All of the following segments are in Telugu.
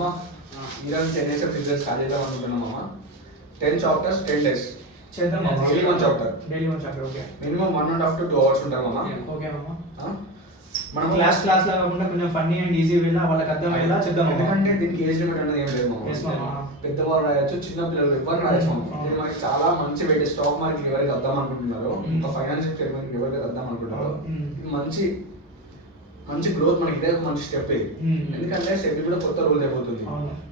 మామ ఈరోజు 10 days ఫిజిక్స్ స్టార్ట్ చేద్దాం అనుకుంటున్నాం మామ. 10 chapters 10 days చేద్దాం మామ. Daily one chapter okay. Minimum 1.5 to 2 hours ఉంటాం మామ. ఓకే మామ. మనం క్లాస్ లా కాకుండా కొంచెం ఫన్నీ అండ్ ఈజీ వేలా వాళ్ళకి అర్థమయ్యేలా చేద్దాం మామ. ఎందుకంటే దీనికి ఏజ్ లిమిట్ అనేది ఏం లేదు Yes, మామ. మామ. పెద్దవాళ్ళు రాయొచ్చు, చిన్న పిల్లలు ఎవరు రాయొచ్చు మామ. ఇది మనకి చాలా మంచి వెయిట్. స్టాక్ మార్కెట్ ఎవరైతే వద్దాం అనుకుంటున్నారో, ఇంకా ఫైనాన్షియల్ పేమెంట్ ఎవరైతే వద్దాం అనుకుంటున్నారో, ఇది మంచి గ్రోత్ మనకి. ఇదే ఒక మంచి స్టెప్ ఇది. ఎందుకంటే సెబీ కూడా కొత్త రూల్ అయిపోతుంది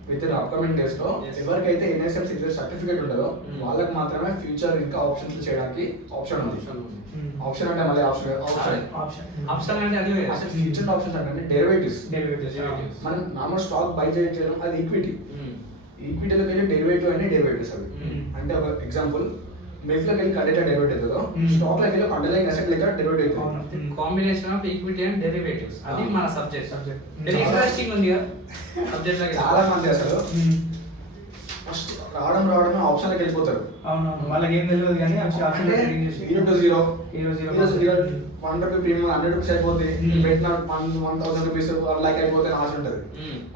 విత్ ఇన్ అప్కమింగ్ డేస్ లో. ఎవరికైతే NSM సర్టిఫికేట్ ఉంటుందో వాళ్ళకి మాత్రమే ఫ్యూచర్ ఇంకా ఆప్షన్స్ చేయడానికి ఆప్షన్ ఉంది. ఆప్షన్ అంటే మళ్ళీ ఆప్షన్ అంటే అది అసలు ఫ్యూచర్ ఆప్షన్స్ అంటే డెరివేటివ్స్. మనం నార్మల్ స్టాక్ బై చేయడం అది ఈక్విటీలోకి వెళ్ళి డెరివేటివ్ అని డెరివేటివ్స్ అవి. అంటే ఒక ఎగ్జాంపుల్, మెఫ్లోకి వెళ్ళి కరెక్ట్ డెరివేటివ్ అవుతుందో, స్టాక్ లకి వెళ్ళి అండర్లైన్ అసెట్ లెక్క డెరివేటివ్ అవుతుంది. Combination of equity and derivatives. అది మన సబ్జెక్ట్. వెరీ ఇంట్రెస్టింగ్ ఉంది కదా సబ్జెక్ట్ లో. చాలా మంది అసలు ఫస్ట్ రావడం ఆప్షన్లకు వెళ్ళిపోతారు. అవునవును, వాళ్ళకి ఏం తెలియదు కానీ ఆప్షన్ ట్రేడింగ్ చేసి 0 to 0 0 1 రూపీ ప్రీమియం 100 రూపీస్ అయిపోతుంది. పెట్టిన 1000 రూపీస్ 1 lakh అయిపోతే ఆశ ఉంటుంది.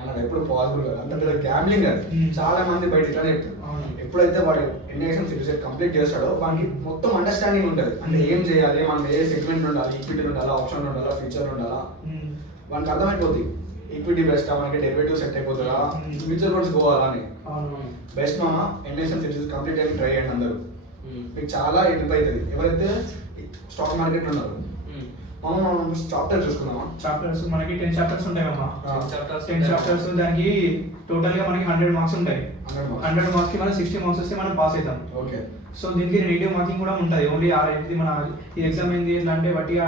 అలా ఎప్పుడు పాసిబుల్ కాదు. అంత పెద్ద గ్యాంబ్లింగ్ అది. చాలా మంది బయట ఇట్లానే చెప్తారు. ఎప్పుడైతే వాడు NSM సర్టిఫికేట్ కంప్లీట్ చేస్తాడో వానికి మొత్తం అండర్స్టాండింగ్ ఉంటుంది. అంటే ఏం చేయాలి, మనం ఏ సెగ్మెంట్ ఉండాలి, ఈక్విటీ ఉండాలా, ఆప్షన్ ఉండాలా, ఫ్యూచర్ ఉండాలా, వానికి అర్థమైపోతుంది. ఈక్విటీ బెస్ట్ మనకి డెరివేటివ్ సెట్ అయిపోతుందా, ఫ్యూచర్ ఫండ్స్ పోవాలా అని. బెస్ట్ మామ NSM సర్టిఫికేట్ కంప్లీట్ అయ్యి ట్రై చేయండి అందరూ. మీకు చాలా హెల్ప్ అవుతుంది ఎవరైతే స్టాక్ మార్కెట్ ఉన్నారు. మనం చాప్టర్ చూసుకుందామా. చాప్టర్స్ మనకి 10 చాప్టర్స్ ఉంటాయి అమ్మా. 10 చాప్టర్స్ దానికి టోటల్ గా మనకి 100 మార్క్స్ ఉంటాయి. 100 మార్క్స్ కి మనం 60 మార్క్స్ వస్తే మనం పాస్ అవుతాం. ఓకే. సో దీనికి నెగటివ్ మార్కింగ్ కూడా ఉంటుంది. ఓన్లీ ఇది మన ఈ ఎగ్జామ్ ఏంది ఎట్లా అంటే బట్టిగా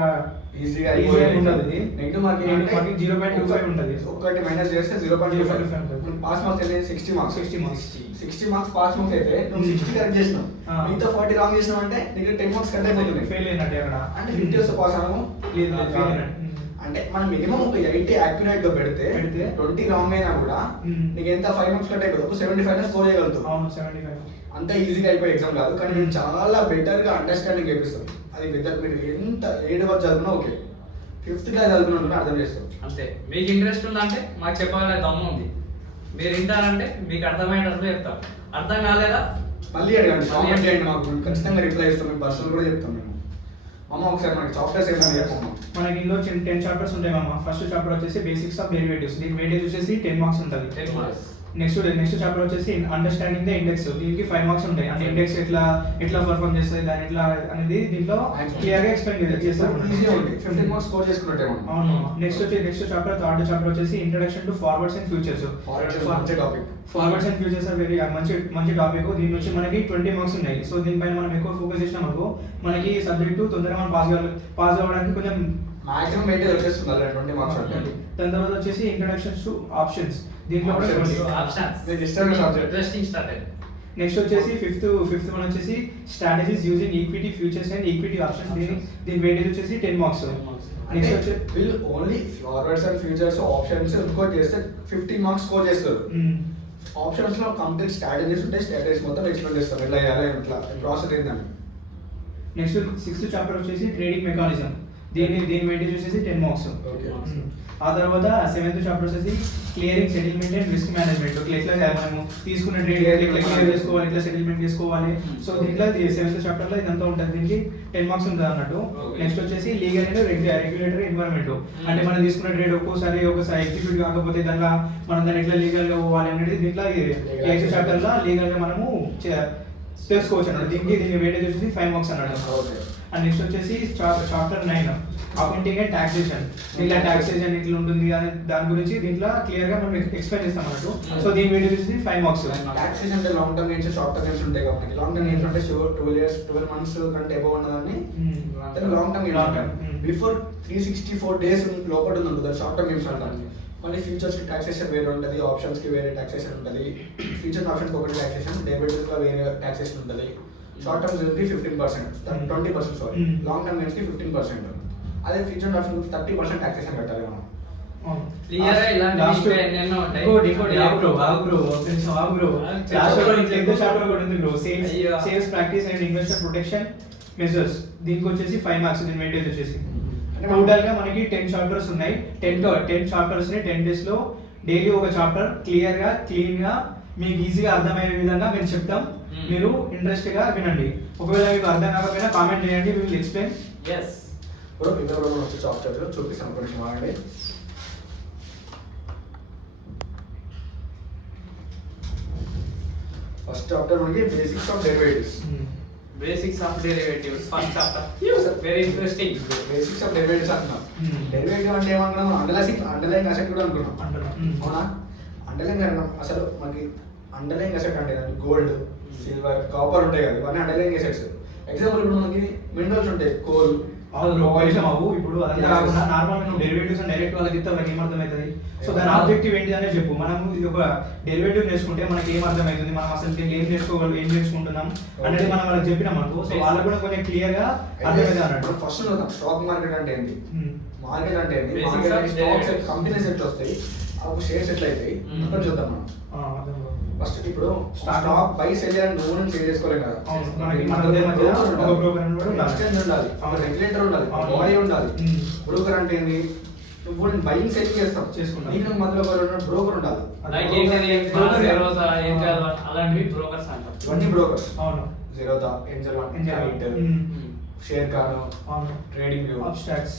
ఈజీగా ఉండదు. ఇది నెగటివ్ మార్కింగ్ 0.25 ఉంటుంది. ఒకటి మైనస్ చేస్తే 0.25 ఉంటుంది. పాస్ మార్క్స్ అయితే 60 మార్క్స్. 60 మార్క్స్ పాస్ మార్క్స్ అయితే నువ్వు 60 కరెక్ట్ చేసినావు, మిగతా 40 రాంగ్ చేసినావు అంటే నీకు 10 మార్క్స్ కట్ అయిపోతుంది. ఫెయిల్ అయినట్టే అక్కడ. అంటే 50 వస్తే పాస్ అవ్వము. అంటే మనం మినిమం ఒక 80 యాక్యురేట్ గా పెడితే 20 రాంగ్ అయినా కూడా నీకు ఎంత 5 మార్క్స్ కట్ అయిపోతుంది. 75 స్కోర్ చేయగలుగుతావు. అవును, 75. అంత ఈజీగా అయిపోయే ఎగ్జామ్ కాదు, కానీ మేము చాలా బెటర్ గా అండర్స్టాండింగ్ చేపిస్తాం. అది బెటర్. మీరు ఎంత 7 వరకు చదువుకున్నా ఓకే, 5th క్లాస్ చదువుకున్నా అర్థం చేస్తాం. అంతే. మీకు ఇంట్రెస్ట్ ఉందంటే మాకు చెప్పాలనే దమ్ము ఉంది. మీరు వింటారంటే మీకు అర్థమయ్యేటట్లు చెప్తాం. అర్థం కాలేదా మళ్ళీ అడగండి, కామెంట్ చేయండి, మాకు ఖచ్చితంగా రిప్లై ఇస్తాం. మేము పర్సనల్ కూడా చెప్తాం. మేము మామ ఒకసారి మనకి చాప్టర్స్ ఏమైనా చెప్పమ్మా. మనకి ఇందులో 10 చాప్టర్స్ ఉంటాయి మామ. ఫస్ట్ చాప్టర్ వచ్చేసి బేసిక్స్ ఆఫ్ డెరివేటివ్స్. దీనికి వెయిటేజ్ వచ్చేసి 10 మార్క్స్ ఉంటుంది. 10 మార్క్స్. నెక్స్ట్ చాప్టర్ వచ్చేసి అండర్స్టాండింగ్ ద ఇండెక్స్. దీనికి 5 మార్క్స్ ఉంటాయి. అంటే ఇండెక్స్ ఎట్లా పర్ఫార్మ్ చేస్తుంది, దాని ఎట్లా అనేది దీంట్లో క్లియర్ గా ఎక్స్ప్లెయిన్ చేస్తారు. ఈజీగా ఉంది. 15 మార్క్స్ స్కోర్ చేసుకున్నట్టే మనం. అవును. నెక్స్ట్ చాప్టర్ థర్డ్ చాప్టర్ వచ్చేసి introduction to forwards and futures. Forwards and futures are very మంచి టాపిక్. దీని నుంచి మనకి 20 మార్క్స్ ఉన్నాయి. సో దీనిపైన మనం ఎక్కువ ఫోకస్ చేసినాం అనుకో మనకి సబ్జెక్టు తొందరగా మనం పాస్ అవ్వడానికి కొంచెం మాక్సిమం వెయిటేజ్ వచ్చేస్తుంది 20 మార్క్స్ అంటే. దాని తర్వాత వచ్చేసి ఇంట్రడక్షన్ టు ఆప్షన్స్. దీంట్లో నెక్స్ట్ వచ్చేసి ఫిఫ్త్ వన్ వచ్చేసి strategies using equity futures and equity options. దీని వెయిటేజ్ వచ్చేసి 10 మార్క్స్. నెక్స్ట్ వచ్చి వీళ్ళు only forwards and futures options ఇంకోటి చేస్తే 15 మార్క్స్ స్కోర్ చేస్తారు. ఆప్షన్స్ లో కంప్లీట్ స్ట్రాటజీస్ ఉంటాయి. స్ట్రాటజీస్ మొత్తం ఎక్స్ప్లెయిన్ చేస్తాం. ఎట్లా చేయాలి, ఎట్లా ప్రాసెస్ ఏంటండి. నెక్స్ట్ 6th చాప్టర్ వచ్చేసి ట్రేడింగ్ మెకానిజం. దీని వెయిటేజ్ వచ్చేసి 10 మార్క్స్. ఆ తర్వాత 7th చాప్టర్ వచ్చేసి clearing settlement and risk management. ఎట్లా మనము తీసుకున్న ట్రేడ్ ఎట్లా క్లియర్ చేసుకోవాలి, ఎట్లా సెటిల్మెంట్ చేసుకోవాలి. సో దీంట్లో 7th చాప్టర్ లో ఇదంతా ఉంటుంది. దీనికి 10 మార్క్స్ ఉంటుంది అన్నట్టు. నెక్స్ట్ వచ్చేసి లీగల్ అండ్ రెగ్యులేటరీ ఎన్వైరన్మెంట్. అంటే మనం తీసుకున్న ట్రేడ్ ఒకసారి ఎగ్జిక్యూట్ కాకపోతే దానిలో మనం దాన్ని ఎట్లా లీగల్ గా పోవాలి అనేది దీంట్లో 8th చాప్టర్ లో లీగల్ గా మనము తెలుసుకోవచ్చు అన్నట్టు. దీనికి వెయిటేజ్ వచ్చేసి 5 మార్క్స్ అన్నట్టు. అండ్ నెక్స్ట్ వచ్చేసి చాప్టర్ 9 అకౌంటింగ్ అండ్ టాక్సేషన్. దీంట్లో టాక్సేషన్ ఎట్లా ఉంటుంది అని దాని గురించి దీంట్లో క్లియర్ గా మనం ఎక్స్ప్లెయిన్ చేస్తాం అన్నట్టు. సో దీని వెయిటేజ్ వచ్చేసి 5 మార్క్స్. టాక్సేషన్ అంటే long term gains, short term gains ఉంటాయి కాబట్టి లాంగ్ టర్మ్ గెయిన్స్ అంటే 12 months కంటే అబౌవ్ ఉన్నదాన్ని long term gains. Before 364 days లోపల ఉంటుంది షార్ట్ టర్మ్ గెయిన్స్ అంటారు. మళ్ళీ ఫ్యూచర్స్ కి టాక్సేషన్ వేరే ఉంటుంది, ఆప్షన్స్ కి వేరే టాక్సేషన్ ఉంటుంది. ఫ్యూచర్ ఆప్షన్స్ కి ఒకటి టాక్సేషన్, డెరివేటివ్స్ కి వేరే టాక్సేషన్ ఉంటుంది. షార్ట్ టర్మ్ కి 15%, 20% సారీ. లాంగ్ టర్మ్ గెయిన్స్ కి 15%. అదే ఫ్యూచర్ ఆప్షన్ 30% టాక్సేషన్ కట్టాలి మనం. Sales practice and investor protection measures. దీనికి వచ్చేసి 5 మార్క్స్. దీని వెయిటేజ్ వచ్చేసి టోటల్ గా మనకి 10 చాప్టర్స్ ఉన్నాయి. 10 చాప్టర్స్ ని 10 days లో డైలీ ఒక చాప్టర్ క్లియర్గా క్లీన్గా మీకు ఈజీగా అర్థమయ్యే విధంగా మేము చెప్తాం. మీరు ఇంట్రెస్ట్గా వినండి. ఒకవేళ మీకు అర్థం కాకపోయినా కామెంట్ చేయండి, we will explain. yes ఇప్పుడు ఇంకా వచ్చే చాప్టర్ చూపిస్తాను కొంచెం వాడండి. ఫస్ట్ చాప్టర్ మనకి basics of derivatives. basics of derivatives first chapter very interesting basics of derivatives అంటున్నాం. డెరివేటివ్ అంటే ఏమనుకున్నాం, అండర్లైన్ అసెట్ కూడా అనుకున్నాం. అవునా, అండర్లైన్ అసలు మనకి అండర్లైన్ అసెట్ అంటే గోల్డ్, సిల్వర్, కాపర్ ఉంటాయి కదా, ఇవన్నీ అండర్లైన్ అసెట్స్. ఎగ్జాంపుల్ ఇప్పుడు మనకి మినరల్స్ ఉంటాయి, కోల్, ఇప్పుడు అదంతా కాకుండా నార్మల్ మనం డెరివేటివ్స్ అండ్ డైరెక్ట్ వాళ్ళకి ఇస్తే వాళ్ళకి ఏమర్థమవుతుంది? సో దాని ఆబ్జెక్టివ్ ఏంటి అనేది చెప్పు. మనం ఇది ఒక డెరివేటివ్ నేర్చుకుంటే మనకి ఏం అర్థమవుతుంది, మనం అసలు దీన్ని ఏం నేర్చుకోగలం, ఏం నేర్చుకుంటున్నాం అనేది మనం వాళ్ళకి చెప్పినాం అనుకో, సో వాళ్ళకి కూడా కొంచెం క్లియర్ గా అర్థమైంది అన్నట్టు. ఫస్ట్ స్టాక్ మార్కెట్ అంటే ఏంటి, మార్కెట్ అంటే ఏంటి, Basics of స్టాక్స్ కంపెనీస్ ఎట్లా వస్తాయి, ఒక షేర్స్ ఎట్లా అవుతాయి అక్కడ చూద్దాం మనం. ఫస్ట్ ఇప్పుడు స్టాక్ బై సెల్ అని నువ్వు నుంచి సేల్ చేసుకోలేం కదా, ఎక్స్చేంజ్ ఉండాలి, రెగ్యులేటర్ ఉండాలి, బాడీ ఉండాలి. బ్రోకర్ అంటే ఏంది, ఇప్పుడు బయింగ్ సెల్ చేస్తాం నీకు మధ్యలో బ్రోకర్ ఉండాలి. like Zerodha, Angel అలాంటివి బ్రోకర్స్ అంటాం. ఇవన్నీ బ్రోకర్స్. అవును, Zerodha, Angel షేర్ కాను, ట్రేడింగ్ వ్యూ, అబ్స్ట్రాక్ట్స్,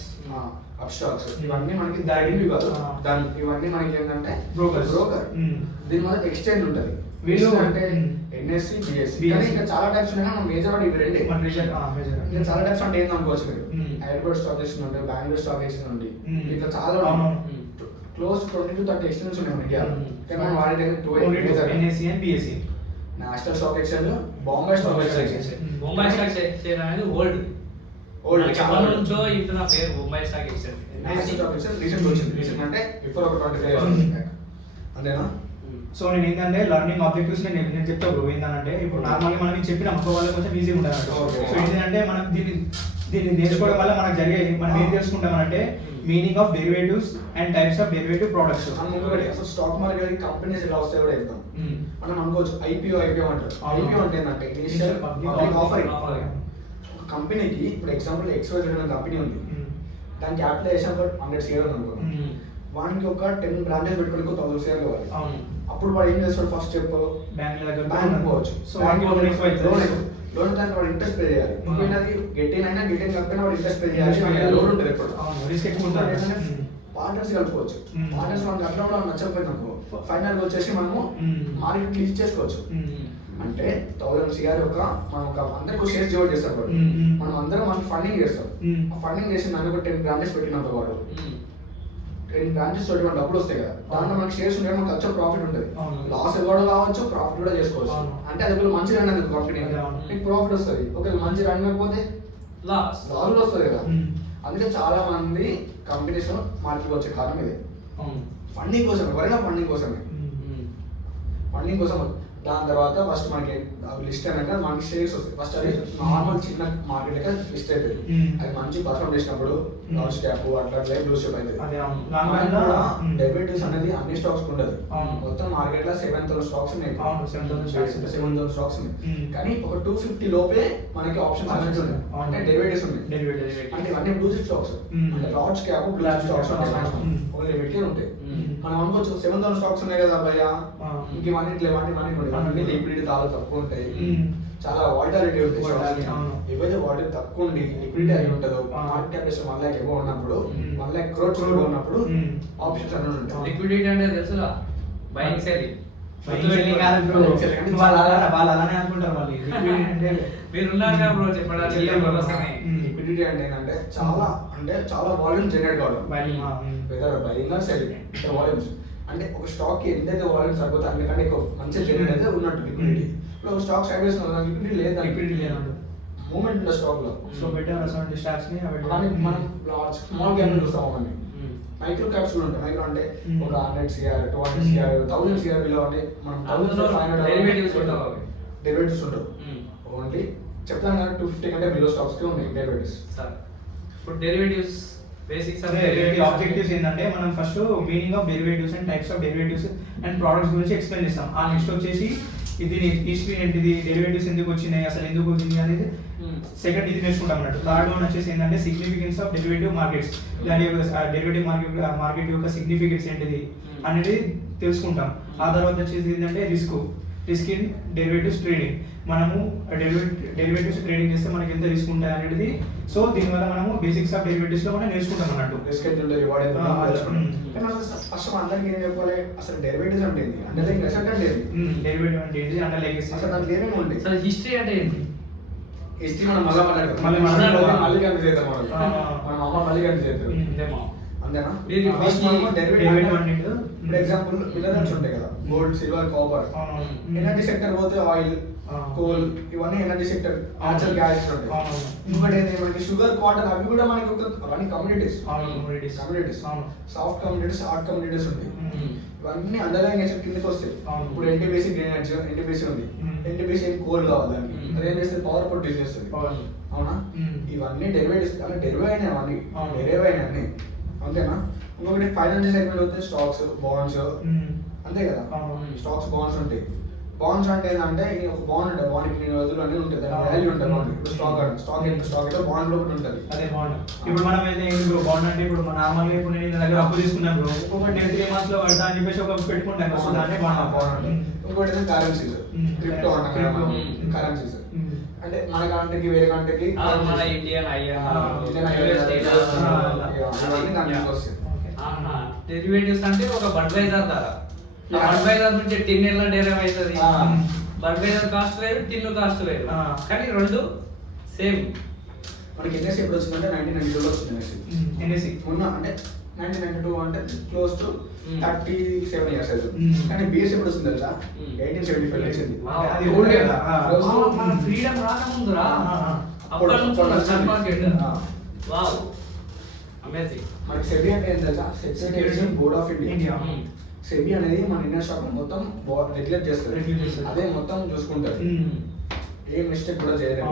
అబ్స్ట్రాక్ట్స్, ఇవన్నీ మనకి ట్రేడింగ్ వ్యూ కాదు, దాని ఇవన్నీ మనకి ఏంటంటే బ్రోకర్. దీని వల్ల ఎక్స్చేంజ్ ఉంటుంది. వీళ్ళు అంటే ఎన్ఎస్సి, బిఎస్సి, కానీ ఇంకా చాలా టైప్స్ ఉన్నాయి. మనం మేజర్ ఇవి రెండే. ఇంకా చాలా టైప్స్ అంటే ఏంది అనుకోవచ్చు మీరు, హైదరాబాద్ స్టాక్ ఎక్స్చేంజ్ ఉంది, బెంగళూరు స్టాక్ ఎక్స్చేంజ్ ఉంది, ఇట్లా చాలా క్లోజ్ 20 to 30 ఎక్స్చేంజ్ ఉన్నాయి ఇండియాలో. కానీ మనం వాడే NSE and BSE. National stock exchange, Bombay stock exchange. Bombay stock exchange అనేది ఓల్డ్ చాలా నుంచో ఇంటున్న పేరు Bombay stock exchange. National stock exchange recent వచ్చింది. రీసెంట్ అంటే బిఫోర్ ఒక 25 years అంతేనా. సో నేను ఏంటంటే లర్నింగ్ ఆబ్జెక్టివ్స్ నేను చెప్తా బ్రో. ఏంటంటే ఇప్పుడు నార్మల్గా మనం చెప్పిన అనుకో వాళ్ళకి కొంచెం ఈజీగా ఉంటుంది. సో ఏంటంటే మనం దీన్ని నేర్చుకోవడం వల్ల మనకు జరిగే మనం ఏం తెలుసుకుంటామంటే meaning of derivatives and types of derivative products. అసలు స్టాక్ మార్కెట్ కంపెనీస్ ఎలా వస్తాయో కూడా చెప్తాం. మనం అనుకోవచ్చు ఐపీఓ అంటారు. ఐపీఓ అంటే ఏంటంటే ఇనిషియల్ పబ్లిక్ ఆఫరింగ్. ఒక కంపెనీకి ఇప్పుడు ఎగ్జాంపుల్ XYZ అనే కంపెనీ ఉంది, దాని క్యాపిటలైజేషన్ 100 షేర్ అనుకో, వానికి ఒక 10 బ్రాంచెస్ పెట్టుకోవడానికి 1000 షేర్లు కావాలి. అప్పుడు వాడు ఏం చేస్తాడు, ఫస్ట్ స్టెప్ బ్యాంక్ పోవచ్చు. సో లోన్ దానికి వాడు ఇంట్రెస్ట్ పే చేయాలి. అది గెట్టిన్ అయినా గెట్టిన్ కాకపోయినా వాడు ఇంట్రెస్ట్ పే చేయాలి. లోన్ ఉంటుంది ఎప్పుడు. పార్ట్నర్స్ కలుపుకోవచ్చు. పార్ట్నర్స్ మనకి అట్లా కూడా నచ్చకపోయింది అనుకో, ఫైనల్ వచ్చేసి మనము మార్కెట్ లీజ్ చేసుకోవచ్చు. అంటే 1000 షేర్ ఒక మనం ఒక అందరికి షేర్స్ డివైడ్ చేస్తాం. మనం అందరం మనకి ఫండింగ్ చేస్తాం. ఆ ఫండింగ్ చేసిన దానికి ఒక 10 బ్రాంచెస్ పెట్టినంత వాడు 10 బ్రాంచెస్ తోటి మన డబ్బులు వస్తాయి కదా, దాంట్లో మనకి షేర్స్ ఉంటే మనకు ఖర్చు ప్రాఫిట్ ఉంటుంది. లాస్ కూడా కావచ్చు, ప్రాఫిట్ కూడా చేసుకోవచ్చు. అంటే అది ఒకవేళ మంచి రన్ అనేది కంపెనీ మీకు ప్రాఫిట్ వస్తుంది, ఒకవేళ మంచి రన్ అయిపోతే లాస్ కూడా వస్తుంది కదా. అందుకే చాలా మంది కంపెనీస్ మార్కెట్కి వచ్చే కారణం ఇదే, ఫండింగ్ కోసం. ఎవరైనా ఫండింగ్ కోసమే, ఫండింగ్ కోసం. దాని తర్వాత ఫస్ట్ మనకి లిస్ట్ అయినాక మనకి షేర్స్ వస్తాయి. ఫస్ట్ అది నార్మల్ చిన్న మార్కెట్ లెక్క లిస్ట్ అవుతుంది. అది మంచి పర్ఫార్మ్ చేసినప్పుడు లార్జ్ క్యాప్ అట్లా బ్లూ షిప్ అవుతుంది. డెరివేటివ్స్ అనేది అన్ని స్టాక్స్ ఉండదు. మొత్తం మార్కెట్ లో 7,000 స్టాక్స్ ఉన్నాయి. 7,000 స్టాక్స్ ఉన్నాయి. కానీ ఒక 250 లోపే మనకి ఆప్షన్స్ అనేది ఉన్నాయి, అంటే డెరివేటివ్స్ ఉన్నాయి. అంటే ఇవన్నీ బ్లూ చిప్ స్టాక్స్, అంటే large cap blue chip stocks ఒక లిమిట్ ఉంటాయి. మనం అనుకోవచ్చు 7,000 స్టాక్స్ ఉన్నాయి కదా భయ్యా, ఇంక ఇవన్నీ లిక్విడిటీ చాలా తక్కువ ఉంటాయి, చాలా వాల్టాలిటీ ఉంటాయి. ఏవైతే వాటర్ తక్కువ ఉండి లిక్విడిటీ అయి ఉంటుందో, మార్కెట్ క్యాపిటేషన్ 1 lakh ఎక్కువ ఉన్నప్పుడు, 1 lakh crores ఉన్నప్పుడు ఆప్షన్స్ అన్నీ ఉంటాయి. లిక్విడిటీ అంటే తెలుసుగా, బయింగ్ సెల్లింగ్. మీరు ఉన్నారు బ్రో చెప్పడానికి. లిక్విడిటీ అంటే ఏంటంటే చాలా వాల్యూమ్ జనరేట్ కావడం, whether buying or selling. Volumes అంటే ఒక స్టాక్ కి ఎంతైతే వాల్యూమ్స్ సరిపోతే అందుకంటే ఎక్కువ మంచి జనరేట్ అయితే ఉన్నట్టు లిక్విడిటీ. ఇప్పుడు స్టాక్ సైడ్ వేసిన లిక్విడిటీ లేదు, మూమెంట్ ఉన్న స్టాక్ లో. సో బెటర్ అసలు స్టాక్స్ ని మనం లార్జ్ స్మాల్ క్యాప్ చూస్తాం. అవన్నీ మైక్రో క్యాప్స్ కూడా ఉంటాయి. మైక్రో అంటే ఒక 100 CR 200 CR 1000 CR బిలో అంటే మనం 1500 డెరివేటివ్స్ ఉంటాయి. ఓన్లీ చెప్తాను కదా 250 కంటే బిలో స్టాక్స్ కి ఉన్నాయి డెరివేటివ్స్. ఇప్పుడు డెరివేటివ్స్ బేసిక్స్ ఆబ్జెక్టివ్స్ ఏంటంటే మనం first meaning of derivatives and types of derivatives and products గురించి ఎక్స్ప్లెయిన్ చేస్తాం. ఆ నెక్స్ట్ వచ్చేసి ఇది హిస్టరీ ఏంటిది, డెరివేటివ్స్ ఎందుకు వచ్చినాయి, అసలు ఎందుకు వచ్చింది అనేది సెకండ్ ఇది నేర్చుకుంటాం అన్నట్టు. థర్డ్ వన్ వచ్చేసి ఏంటంటే సిగ్నిఫికెన్స్ ఆఫ్ డెరివేటివ్ మార్కెట్స్, దాని యొక్క డెరివేటివ్ మార్కెట్ యొక్క సిగ్నిఫికెన్స్ ఏంటిది, అనేది తెలుసుకుంటాం. ఆ తర్వాత వచ్చేసి ఏంటంటే రిస్క్ ఇన్ డెరివేటివ్స్ ట్రేడింగ్. మనము డెరివేటివ్స్ ట్రేడింగ్ చేస్తే మనకి ఎంత రిస్క్ ఉంటుంది అనేది, సో దీనివల్ల మనము బేసిక్స్ ఆఫ్ డెరివేటివ్స్ లో మనం నేర్చుకుంటాం అన్నట్టు. రిస్క్ ఎంత ఉంటుంది, రివార్డ్ ఎంత ఉంటుంది. కానీ ఫస్ట్ అందరికి ఏం చెప్పాలి, అసలు డెరివేటివ్స్ అంటే ఏంటి, అండర్లైన్ అసెట్ అంటే ఏంటి, డెరివేటివ్ అంటే ఏంటి, అండర్లైన్ అసలు దాంట్లో ఏమేమి ఉంటాయి, అసలు హిస్టరీ అంటే ఏంటి, హిస్టరీ మనం మళ్ళీ మాట్లాడతాం, మళ్ళీ కన్ఫ్యూజ్ చేద్దాం, మన అమ్మ మళ్ళీ కన్ఫ్యూజ్ చేస్తారు అంతేనా. ఇప్పుడు ఎగ్జాంపుల్ మినరల్స్ ఉంటాయి కదా, gold, silver, copper. Energy sector పోతే ఆయిల్, కోల్, ఇవన్నీ ఎనర్జీ సెక్టర్, న్యాచురల్ గ్యాసెస్ ఉంటాయి. ఇంకోటి ఏంటంటే షుగర్, కాటన్, అవి కూడా మనకి అవన్నీ communities, soft communities, hard communities ఉంటాయి. ఇవన్నీ అండర్లైన్ నేచర్ కిందకి వస్తాయి. ఇప్పుడు ఎన్టీపీసీ గ్రీన్ ఎనర్జీ, ఎన్టీపీసీ ఉంది, ఎన్టీపీసీ కోల్ కావాలి దానికి, అదేం చేస్తే పవర్ ప్రొడ్యూస్ చేస్తుంది, అవునా. ఇవన్నీ డెరివేటివ్స్, అంటే డెరివ్ అయినాయి, అవన్నీ డెరివ్ అయినాయి అన్ని, అంతేనా. ఇంకొకటి ఫైనాన్షియల్ సెగ్మెంట్ వస్తే స్టాక్స్, బాండ్స్, అంతే కదా. స్టాక్స్, బాండ్స్ ఉంటాయి. బాండ్స్ అంటే ఏంటంటే ఒక బాండ్ ఉంటుంది, బాండ్కి నేను రోజులు అనేది ఉంటుంది, దాని వాల్యూ ఉంటుంది. బాండ్ ఇప్పుడు స్టాక్ అయితే బాండ్ లో ఒకటి ఉంటుంది. అదే బాండ్. ఇప్పుడు మనం అయితే బాండ్ అంటే ఇప్పుడు మన నార్మల్గా ఇప్పుడు నేను దగ్గర అప్పు తీసుకున్నాను బ్రో, ఇంకొక 3 months లో కడతా అని చెప్పేసి ఒక పెట్టుకుంటాను, సో దాన్ని బాండ్. ఇంకోటి కరెన్సీస్, క్రిప్టో అంటాం, కరెన్సీస్ అంటే మన కంట్రీకి వేరే కంట్రీకి, మన ఇండియన్ డెరివేటివ్స్ అంటే ఒక బడ్వైజర్ ధర, బడ్వైజర్ నుంచి టిన్ డెరైవ్ అవుతుంది. బడ్వైజర్ కాస్ట్ వేరు, టిన్ కాస్ట్ వేరు, కానీ రెండు సేమ్. మనకి ఎన్ఎస్సీ ఎప్పుడు వచ్చిందంటే 1992 వచ్చింది ఎన్ఎస్సీ. మొన్న అంటే 1992 అంటే క్లోజ్ టు 37 years అవుతుంది. కానీ బిఎస్ ఎప్పుడు వస్తుంది తెలుసా, 1875 వచ్చింది. అది ఓల్డ్ కదా, మన ఫ్రీడమ్ రాకముందురా, అప్పటి నుంచి స్టాక్ మార్కెట్. Wow, amazing. మనకి సెబీ అంటే ఏం తెలుసా, security board of India. SEBI అనేది మన ఇండియన్ స్టాక్ మొత్తం రెగ్యులేట్ చేస్తుంది, అదే మొత్తం చూసుకుంటారు, ఏ మిస్టేక్ కూడా చేయలేదు.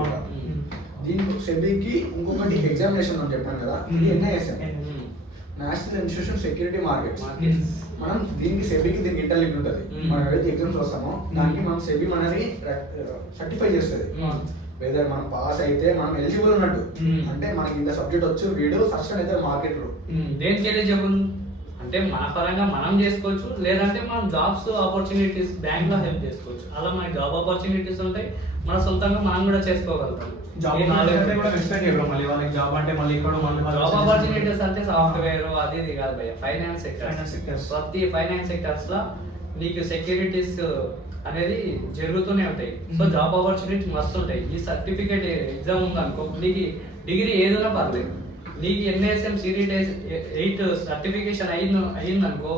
దీనికి సెబీకి ఇంకొకటి ఎగ్జామినేషన్ అని చెప్పాను కదా, ఇది NISM, national institution security markets. మనం దీనికి సెబీకి దీనికి ఇంటర్లింక్ ఉంటుంది. మనం ఏదైతే ఎగ్జామ్స్ వస్తామో దానికి మనం సెబీ మనని సర్టిఫై చేస్తుంది, వెదర్ మనం పాస్ అయితే మనం ఎలిజిబుల్ ఉన్నట్టు, అంటే మనకి ఇంత సబ్జెక్ట్ వచ్చు, వీడు సస్టైన్ అయితే మార్కెట్ లో. దేనికి ఎలిజిబుల్ అంటే మన పరంగా మనం చేసుకోవచ్చు, లేదంటే మనం జాబ్స్ ఆపర్చునిటీస్ బ్యాంక్ లో హెల్ప్ చేసుకోవచ్చు. అలా మనకి జాబ్ ఆపర్చునిటీస్ ఉంటాయి, మన సొంతంగా మనం కూడా చేసుకోగలుగుతాం. జాబ్ ఆపర్చునిటీస్ అంటే సాఫ్ట్వేర్ అది ఇది కాదు భయ్య, ఫైనాన్స్ సెక్టర్స్. ప్రతి ఫైనాన్స్ సెక్టర్స్ లో నీకు సెక్యూరిటీస్ అనేది జరుగుతూనే ఉంటాయి. సో జాబ్ ఆపర్చునిటీస్ మస్తు ఉంటాయి. ఈ సర్టిఫికేట్ ఎగ్జామ్ ఉందనుకో, నీకు డిగ్రీ ఏదైనా పర్లేదు, నీకు ఎన్ఎస్ఎం సిరీట్ 8 సర్టిఫికేషన్ అయిందనుకో,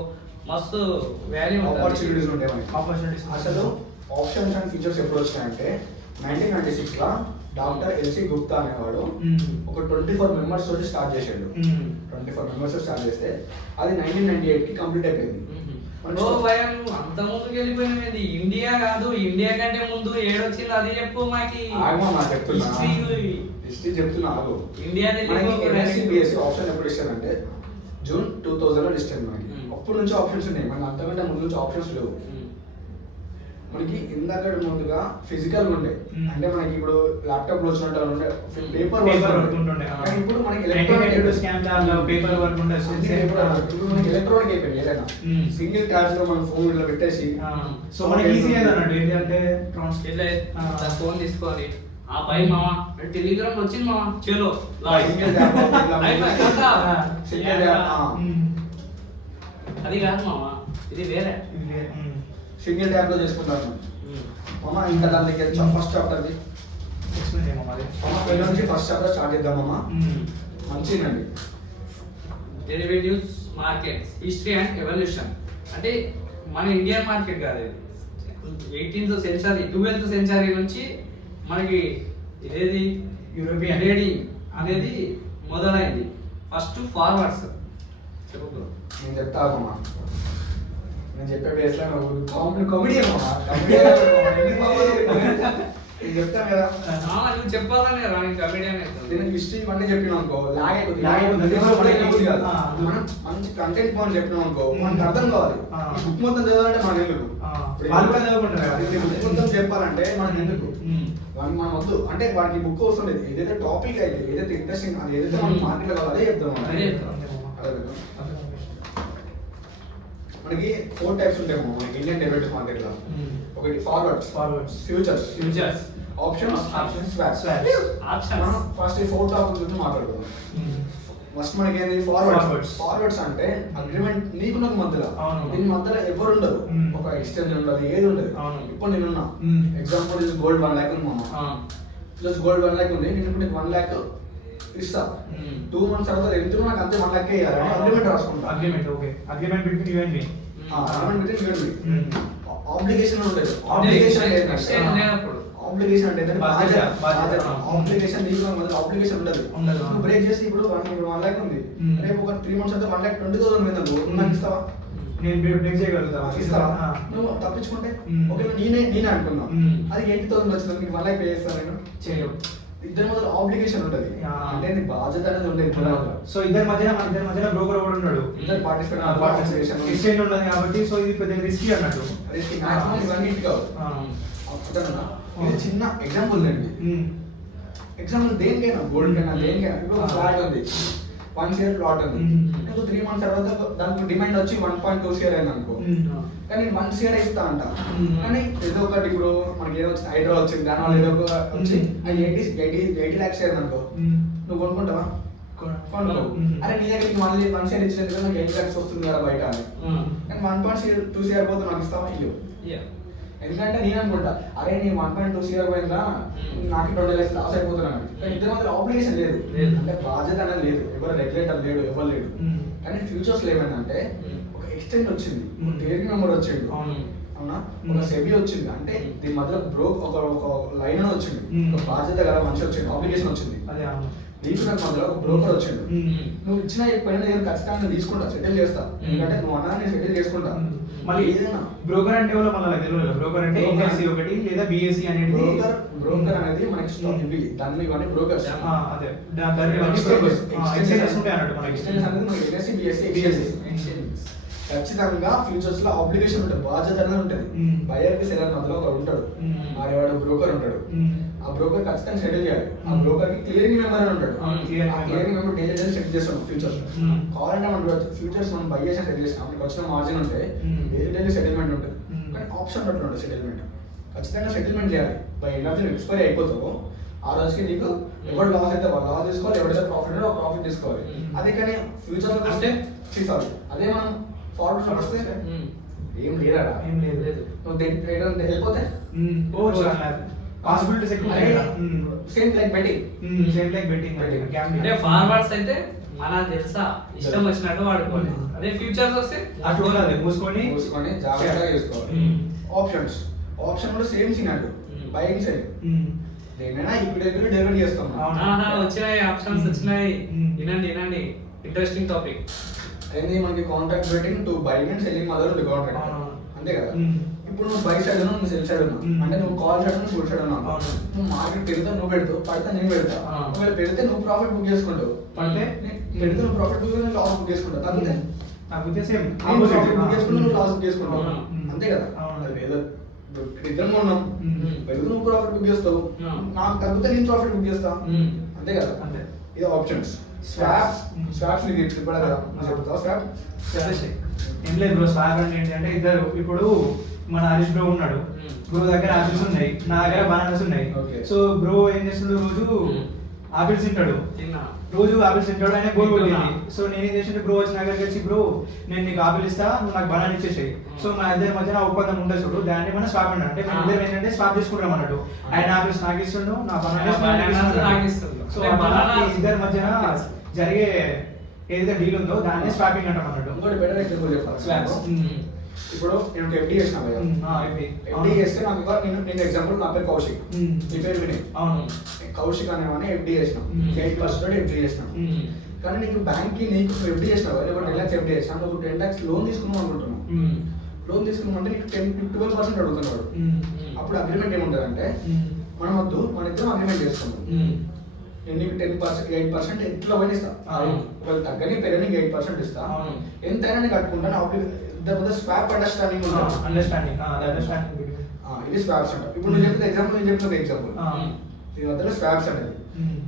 మస్తు వాల్యూ ఆపర్చునిటీస్ ఉంటాయి మనకి. అసలు ఆప్షన్స్ అండ్ ఫీచర్స్ ఎప్పుడు వచ్చినాయంటే 1996 లో డాక్టర్ ఎల్సి గుప్తా అనేవాడు ఒక 24 members తోటి స్టార్ట్ చేసాడు. 24 members స్టార్ట్ చేస్తే అది 1998 కి కంప్లీట్ అయిపోయింది. అంత ముందుకు వెళ్ళిపోయింది. ఇండియా కాదు, ఇండియా కంటే ముందు ఏడొచ్చింది అది చెప్పు మాకి. హిస్టరీ చెప్తున్నా. ఇండియా ఆప్షన్ ఎప్పుడు ఇస్తారంటే June 2000 లో ఇస్తారు మనకి. అప్పటి నుంచి ఆప్షన్స్ ఉన్నాయి, మనకి అంతకంటే ముందు నుంచి ఆప్షన్స్ లేవు. మనకి ఇందాక ముందుగా ఫిజికల్ ఉండే, అంటే మనకి ఇప్పుడు ల్యాప్టాప్ లో వచ్చినట్టు ఉండే పేపర్ వర్క్ ఉంటుండే. ఇప్పుడు మనకి ఎలక్ట్రానిక్ అయిపోయింది. ఏదైనా సింగిల్ ట్యాబ్ లో మన ఫోన్ లో పెట్టేసి, సో మనకి ఈజీ అన్నట్టు ఏంటంటే ఫోన్ తీసుకొని ఆ పై మామ టెలిగ్రామ్ వచ్చింది మామ చలో అది కాదు మామ, ఇది వేరే సింగిల్ ట్యాబ్ లో చేసుకుంటాను మామ. ఇంకా దాని దగ్గర ఫస్ట్ చాప్టర్ నుంచి ఫస్ట్ చాప్టర్ స్టార్ట్ చేద్దామమ్మా. మంచిదండి. Derivatives markets history and evolution. అంటే మన ఇండియన్ మార్కెట్ కాదు, ఇది 18th century 12th century నుంచి మనకి ఇదేది యూరోపియన్ ట్రేడింగ్ అనేది మొదలైంది. ఫస్ట్ ఫార్వర్డ్స్ చెప్పు. నేను చెప్తామమ్మా, నేను చెప్పే బేస్ లో కామెడీ చెప్తాను కదా. నువ్వు చెప్పాలనే రాని కమెడియన్ నేను హిస్టరీ ఇవన్నీ చెప్పినాం అనుకో, లాగ్ అయిపోతుంది. మంచి కంటెంట్ పాయింట్ చెప్పినాం అనుకో, మనకు అర్థం కావాలి. బుక్ మొత్తం చదవాలంటే మనకు ఎందుకు, బుక్ మొత్తం చెప్పాలంటే మనకు ఎందుకు, మనం వద్దు. అంటే వాడికి బుక్ అవసరం లేదు, ఏదైతే టాపిక్ అయితే ఏదైతే ఇంట్రెస్టింగ్ అది ఏదైతే మనం మార్కెట్ లో కావాలి అదే చెప్తాం. మనకి 4 టైప్స్ ఉంటాయి మనకి ఇండియన్ డెరివేటివ్స్ మార్కెట్ లో. ఒకటి ఫార్వర్డ్స్, ఫ్యూచర్స్, ఆప్షన్స్, స్వాప్స్. మనం ఫస్ట్ ఈ 4 టాపిక్స్ గురించి మాట్లాడుకుందాం. ఫస్ట్ మనకి ఏంది ఫార్వర్డ్స్ అంటే అగ్రిమెంట్ నీకు నాకు మధ్యలో, దీని మధ్యలో ఎవరు ఉండదు, ఒక ఎక్స్చేంజ్ ఉండదు, ఏది ఉండదు. ఇప్పుడు నేనున్నా ఎగ్జాంపుల్ గోల్డ్ 1 lakh ఉంది మామ, ప్లస్ గోల్డ్ 1 lakh ఉంది, నేను ఇప్పుడు నీకు 1 lakh ఇస్తా, 2 months తర్వాత ఎంత నాకు అంతే 1 lakh ఇవ్వాలి అని అగ్రిమెంట్ రాసుకుంటా. Agreement between you and me. Obligation ఉండదు. ఆబ్లిగేషన్ అంటే ఆబ్లిగేషన్ నీకు మధ్య ఆబ్లిగేషన్ ఉండదు. నువ్వు బ్రేక్ చేసి ఇప్పుడు 1 lakh ఉంది, రేపు ఒక 3 months అయితే 1,20,000 మీద నాకు ఇస్తావా? నేను బ్రేక్ చేయగలుగుతా, ఇస్తావా? నువ్వు తప్పించుకుంటే ఓకే నేనే అనుకున్నా, అది 80,000 వచ్చింది, నీకు 1 lakh పే చేస్తాను నేను చేయను. ఇద్దరి మధ్య ఆబ్లిగేషన్ ఉంటది, అంటే నీ బాధ్యత అనేది ఉండేది. సో ఇద్దరి మధ్యన బ్రోకర్ కూడా ఉన్నాడు, ఇద్దరు పార్టిసిపేషన్ ఎక్స్చేంజ్ ఉండదు కాబట్టి. సో ఇది పెద్ద రిస్కీ అన్నట్టు. రిస్కీ ఇవన్నీ కావు. ఇది చిన్న ఎగ్జాంపుల్ అండి. ఎగ్జాంపుల్ దేనికైనా, గోల్డ్ కైనా దేనికైనా. ఇప్పుడు ఫ్లాట్ ఉంది, 1 share ప్లాట్ ఉంది, నీకు 3 months తర్వాత దానికి డిమాండ్ వచ్చి 1.2 share అయింది అనుకో, కానీ 1 share ఇస్తా అంట. కానీ ఏదో ఒకటి ఇప్పుడు మనకి ఏదో వచ్చింది, హైడ్రా వచ్చింది, దానివల్ల ఏదో ఒక వచ్చి 80 lakhs share అనుకో, నువ్వు కొనుక్కుంటావా? కొనుక్కో. అరే నీ దగ్గరికి మళ్ళీ 1 share ఇచ్చినందుకు నాకు 8 lakhs వస్తుంది కదా బయట అని, కానీ 1.2 share పోతే నాకు ఇస్తావా? ఇల్లు. ఎందుకంటే నేను అనుకుంటా, అరే నీ 1.2 share పోయిందా, నాకు 20 lakhs లాస్ అయిపోతున్నాను. కానీ ఇద్దరి మధ్య ఆబ్లిగేషన్ లేదు, అంటే బాధ్యత అనేది లేదు, ఎవరు రెగ్యులేటర్ లేడు, ఎవరు లేడు. కానీ ఫ్యూచర్స్ లో ఏమైందంటే ఒక ఎక్స్టెండ్ వచ్చింది, టేరింగ్ మెంబర్ వచ్చిండు, అవునా, ఒక సెబీ వచ్చింది, అంటే దీని మధ్యలో ఒక లైన్ అని వచ్చింది, ఒక బాధ్యత గల మనిషి వచ్చింది, ఆబ్లిగేషన్ వచ్చింది. నీకు నాకు మధ్యలో ఒక బ్రోకర్ వచ్చిండు, నువ్వు ఇచ్చిన పైన నేను ఖచ్చితంగా తీసుకుంటా, సెటిల్ చేస్తా, ఎందుకంటే నువ్వు అన్నా నేను సెటిల్ చేసుకుంటా. మళ్ళీ ఏదైనా బ్రోకర్ అంటే ఎవరో మళ్ళీ తెలియదు. బ్రోకర్ అంటే ఎన్ఎస్సి ఒకటి లేదా బిఎస్సి అనేది. బ్రోకర్ అనేది మనకి స్టాక్ ఇవి దాన్ని ఇవన్నీ బ్రోకర్స్. అదే దాన్ని ఎక్స్చేంజెస్ ఉంటాయి అన్నట్టు. మనకి ఎక్స్చేంజెస్ అనేది మనకి ఎన్ఎస్సి బిఎస్సి ఎక్స్చేంజెస్. ఖచ్చితంగా ఫ్యూచర్స్ లో ఆబ్లిగేషన్ ఉంటుంది, బాధ్యత అనేది ఉంటుంది. బయర్ కి సెలర్ మధ్యలో ఒకడు ఉంటాడు, వాడు బ్రోకర్ ఉంటాడు. ఆ బ్రోకర్ ఖచ్చితంగా సెటిల్ చేయాలి. ఆ బ్రోకర్ కి క్లియరింగ్ మెంబర్ అని ఉంటాడు, ఆ క్లియరింగ్ మెంబర్ డైలీ సెట్ చేస్తాం ఫ్యూచర్స్. కావాలంటే మనం ఫ్యూచర్స్ మనం బై చేసి సెట్ చేస్తాం, మనకి వచ్చిన మార్జిన్ ఉంటే డైలీ సెటిల్మెంట్ ఉంటుంది. కానీ ఆప్షన్ అట్లా ఉంటుంది సెటిల్మెంట్, ఖచ్చితంగా సెటిల్మెంట్ చేయాలి. By end of the expiry అయిపోతావు, ఆ రోజుకి నీకు ఎవరు లాస్ అయితే వాళ్ళు లాస్ తీసుకోవాలి, ఎవరైతే ప్రాఫిట్ ఉంటే ప్రాఫిట్ తీసుకోవాలి. అదే కానీ ఫ్యూచర్ లో వస్తే తీసుకోవాలి. అదే మనం ఫార్వర్డ్ వస్తే ఏం లేదా, ఏం లేదు, నువ్వు వెళ్ళిపోతే పాసిబిలిటీస్ ఎక్కువ. సేమ్ లైక్ బెట్టింగ్, అంటే ఫార్వర్డ్స్ అయితే మనకు తెలుసా ఇష్టం వచ్చినట్టు వాడుకోవాలి. అదే ఫ్యూచర్స్ వస్తే అట్లా మూసుకొని జాగ్రత్తగా చేసుకోవాలి. ఆప్షన్ కూడా సేమ్ సీన్ అటు బయింగ్ సైడ్ ఏమైనా ఇప్పుడు డెలివరీ చేస్తాం. వచ్చినాయి ఆప్షన్స్ వచ్చినాయి, వినండి ఇంట్రెస్టింగ్ టాపిక్. ఏంది మనకి contract betting to buying and selling మధ్యలో ఉంది కాంట్రాక్ట్, అంతే కదా. ఇప్పుడు నువ్వు బై సైడ్ ఉన్నావు, నువ్వు సెల్ సైడ్ ఉన్నావు, అంటే నువ్వు కాల్ సైడ్ ఉన్నావు, గుడ్ సైడ్ ఉన్నావు. నువ్వు మార్కెట్ పెడితే నువ్వు పెడతావు, పడితే నేను పెడతా. ఒకవేళ పెడితే నువ్వు ప్రాఫిట్ బుక్ చేసుకుంటావు, పడితే పెడితే నువ్వు ప్రాఫిట్ బుక్ చేసుకుని లాస్ బుక్ చేసుకుంటావు. తగ్గితే సేమ్ ప్రాఫిట్ బుక్ చేసుకుని నువ్వు లాస్ బుక్ చేసుకుంటావు, అంతే కదా. ఏదో ఇద్దరు ఉన్నాం, పెడితే నువ్వు ప్రాఫిట్ బుక్ చేస్తావు, నాకు తగ్గితే నేను ప్రాఫిట్ బుక్ చేస్తా, అంతే కదా. ఇది ఆప్షన్స్. స్వాప్స్ నీకు ఇప్పుడు కదా చెప్తావు. స్వాప్ ఏం లేదు బ్రో, స్వాప్ అంటే ఏంటంటే ఇద్దరు, ఇప్పుడు మన హరీష్ బ్రో ఉన్నాడు, బ్రో దగ్గర ఆపిల్స్ ఉన్నాయి, నా దగ్గర బనానాస్ ఉన్నాయి. సో బ్రో ఏం చేస్తుండే, రోజు ఆపిల్స్ తింటాడు, ఆయన బోర్ కొట్టింది. సో నేను ఏం చేసిండే, బ్రో వచ్చి నా దగ్గరికి వచ్చి, బ్రో నేను నీకు ఆపిల్ ఇస్తా, నువ్వు నాకు బనానా ఇచ్చేసాయి. సో మన ఇద్దరి మధ్యన ఒప్పందం ఉంటుంది చూడు, దాన్ని మనం స్వాప్ అంటాం. అంటే మన ఇద్దరు ఏంటంటే స్వాప్ చేసుకుంటాం అన్నట్టు. ఆయన ఆపిల్స్ నాకు ఇస్తుండు, నా బనానా. సో ఇద్దరి మధ్యన జరిగే ఏదైతే డీల్ ఉందో దాన్ని స్వాపింగ్ అంటాం అన్నట్టు. ఇంకోటి బెటర్ ఎగ్జాంపుల్ చెప్పాలి. ఇప్పుడు నేను ఎఫ్డీ చేసిన, ఎఫ్డీ చేస్తే నాకు నేను ఎగ్జాంపుల్ నా పేరు కౌశిక్, నీ పేరు వినయ్. కౌశిక్ అనేవాడిని ఎఫ్డీ చేసిన, 8% ఎఫ్డీ చేసిన. కానీ నీకు బ్యాంక్ కి నీకు ఎఫ్డీ చేసినావు, 10 lakhs ఎఫ్డీ చేసిన, నువ్వు 10 lakhs లోన్ తీసుకున్నావు అనుకుంటున్నావు. లోన్ తీసుకున్నామంటే నీకు 12% అడుగుతున్నాడు. అప్పుడు అగ్రిమెంట్ ఏముంటుంది అంటే, మనం వద్దు, మన ఇద్దరం అగ్రిమెంట్ చేసుకుంటాం. నేను నీకు 8% ఎట్లా పోయి ఇస్తా, తగ్గని పెరగని 8% ఇస్తా, ఎంతైనా నీకు కట్టుకుంటాను. అప్పుడు స్వాప్ అండర్స్టాండింగ్ ఇది స్వాప్స్ అంట. ఇప్పుడు నువ్వు చెప్పిన ఎగ్జాంపుల్, నేను చెప్పిన ఎగ్జాంపుల్, దీని మధ్యలో స్వాప్స్ అనేది.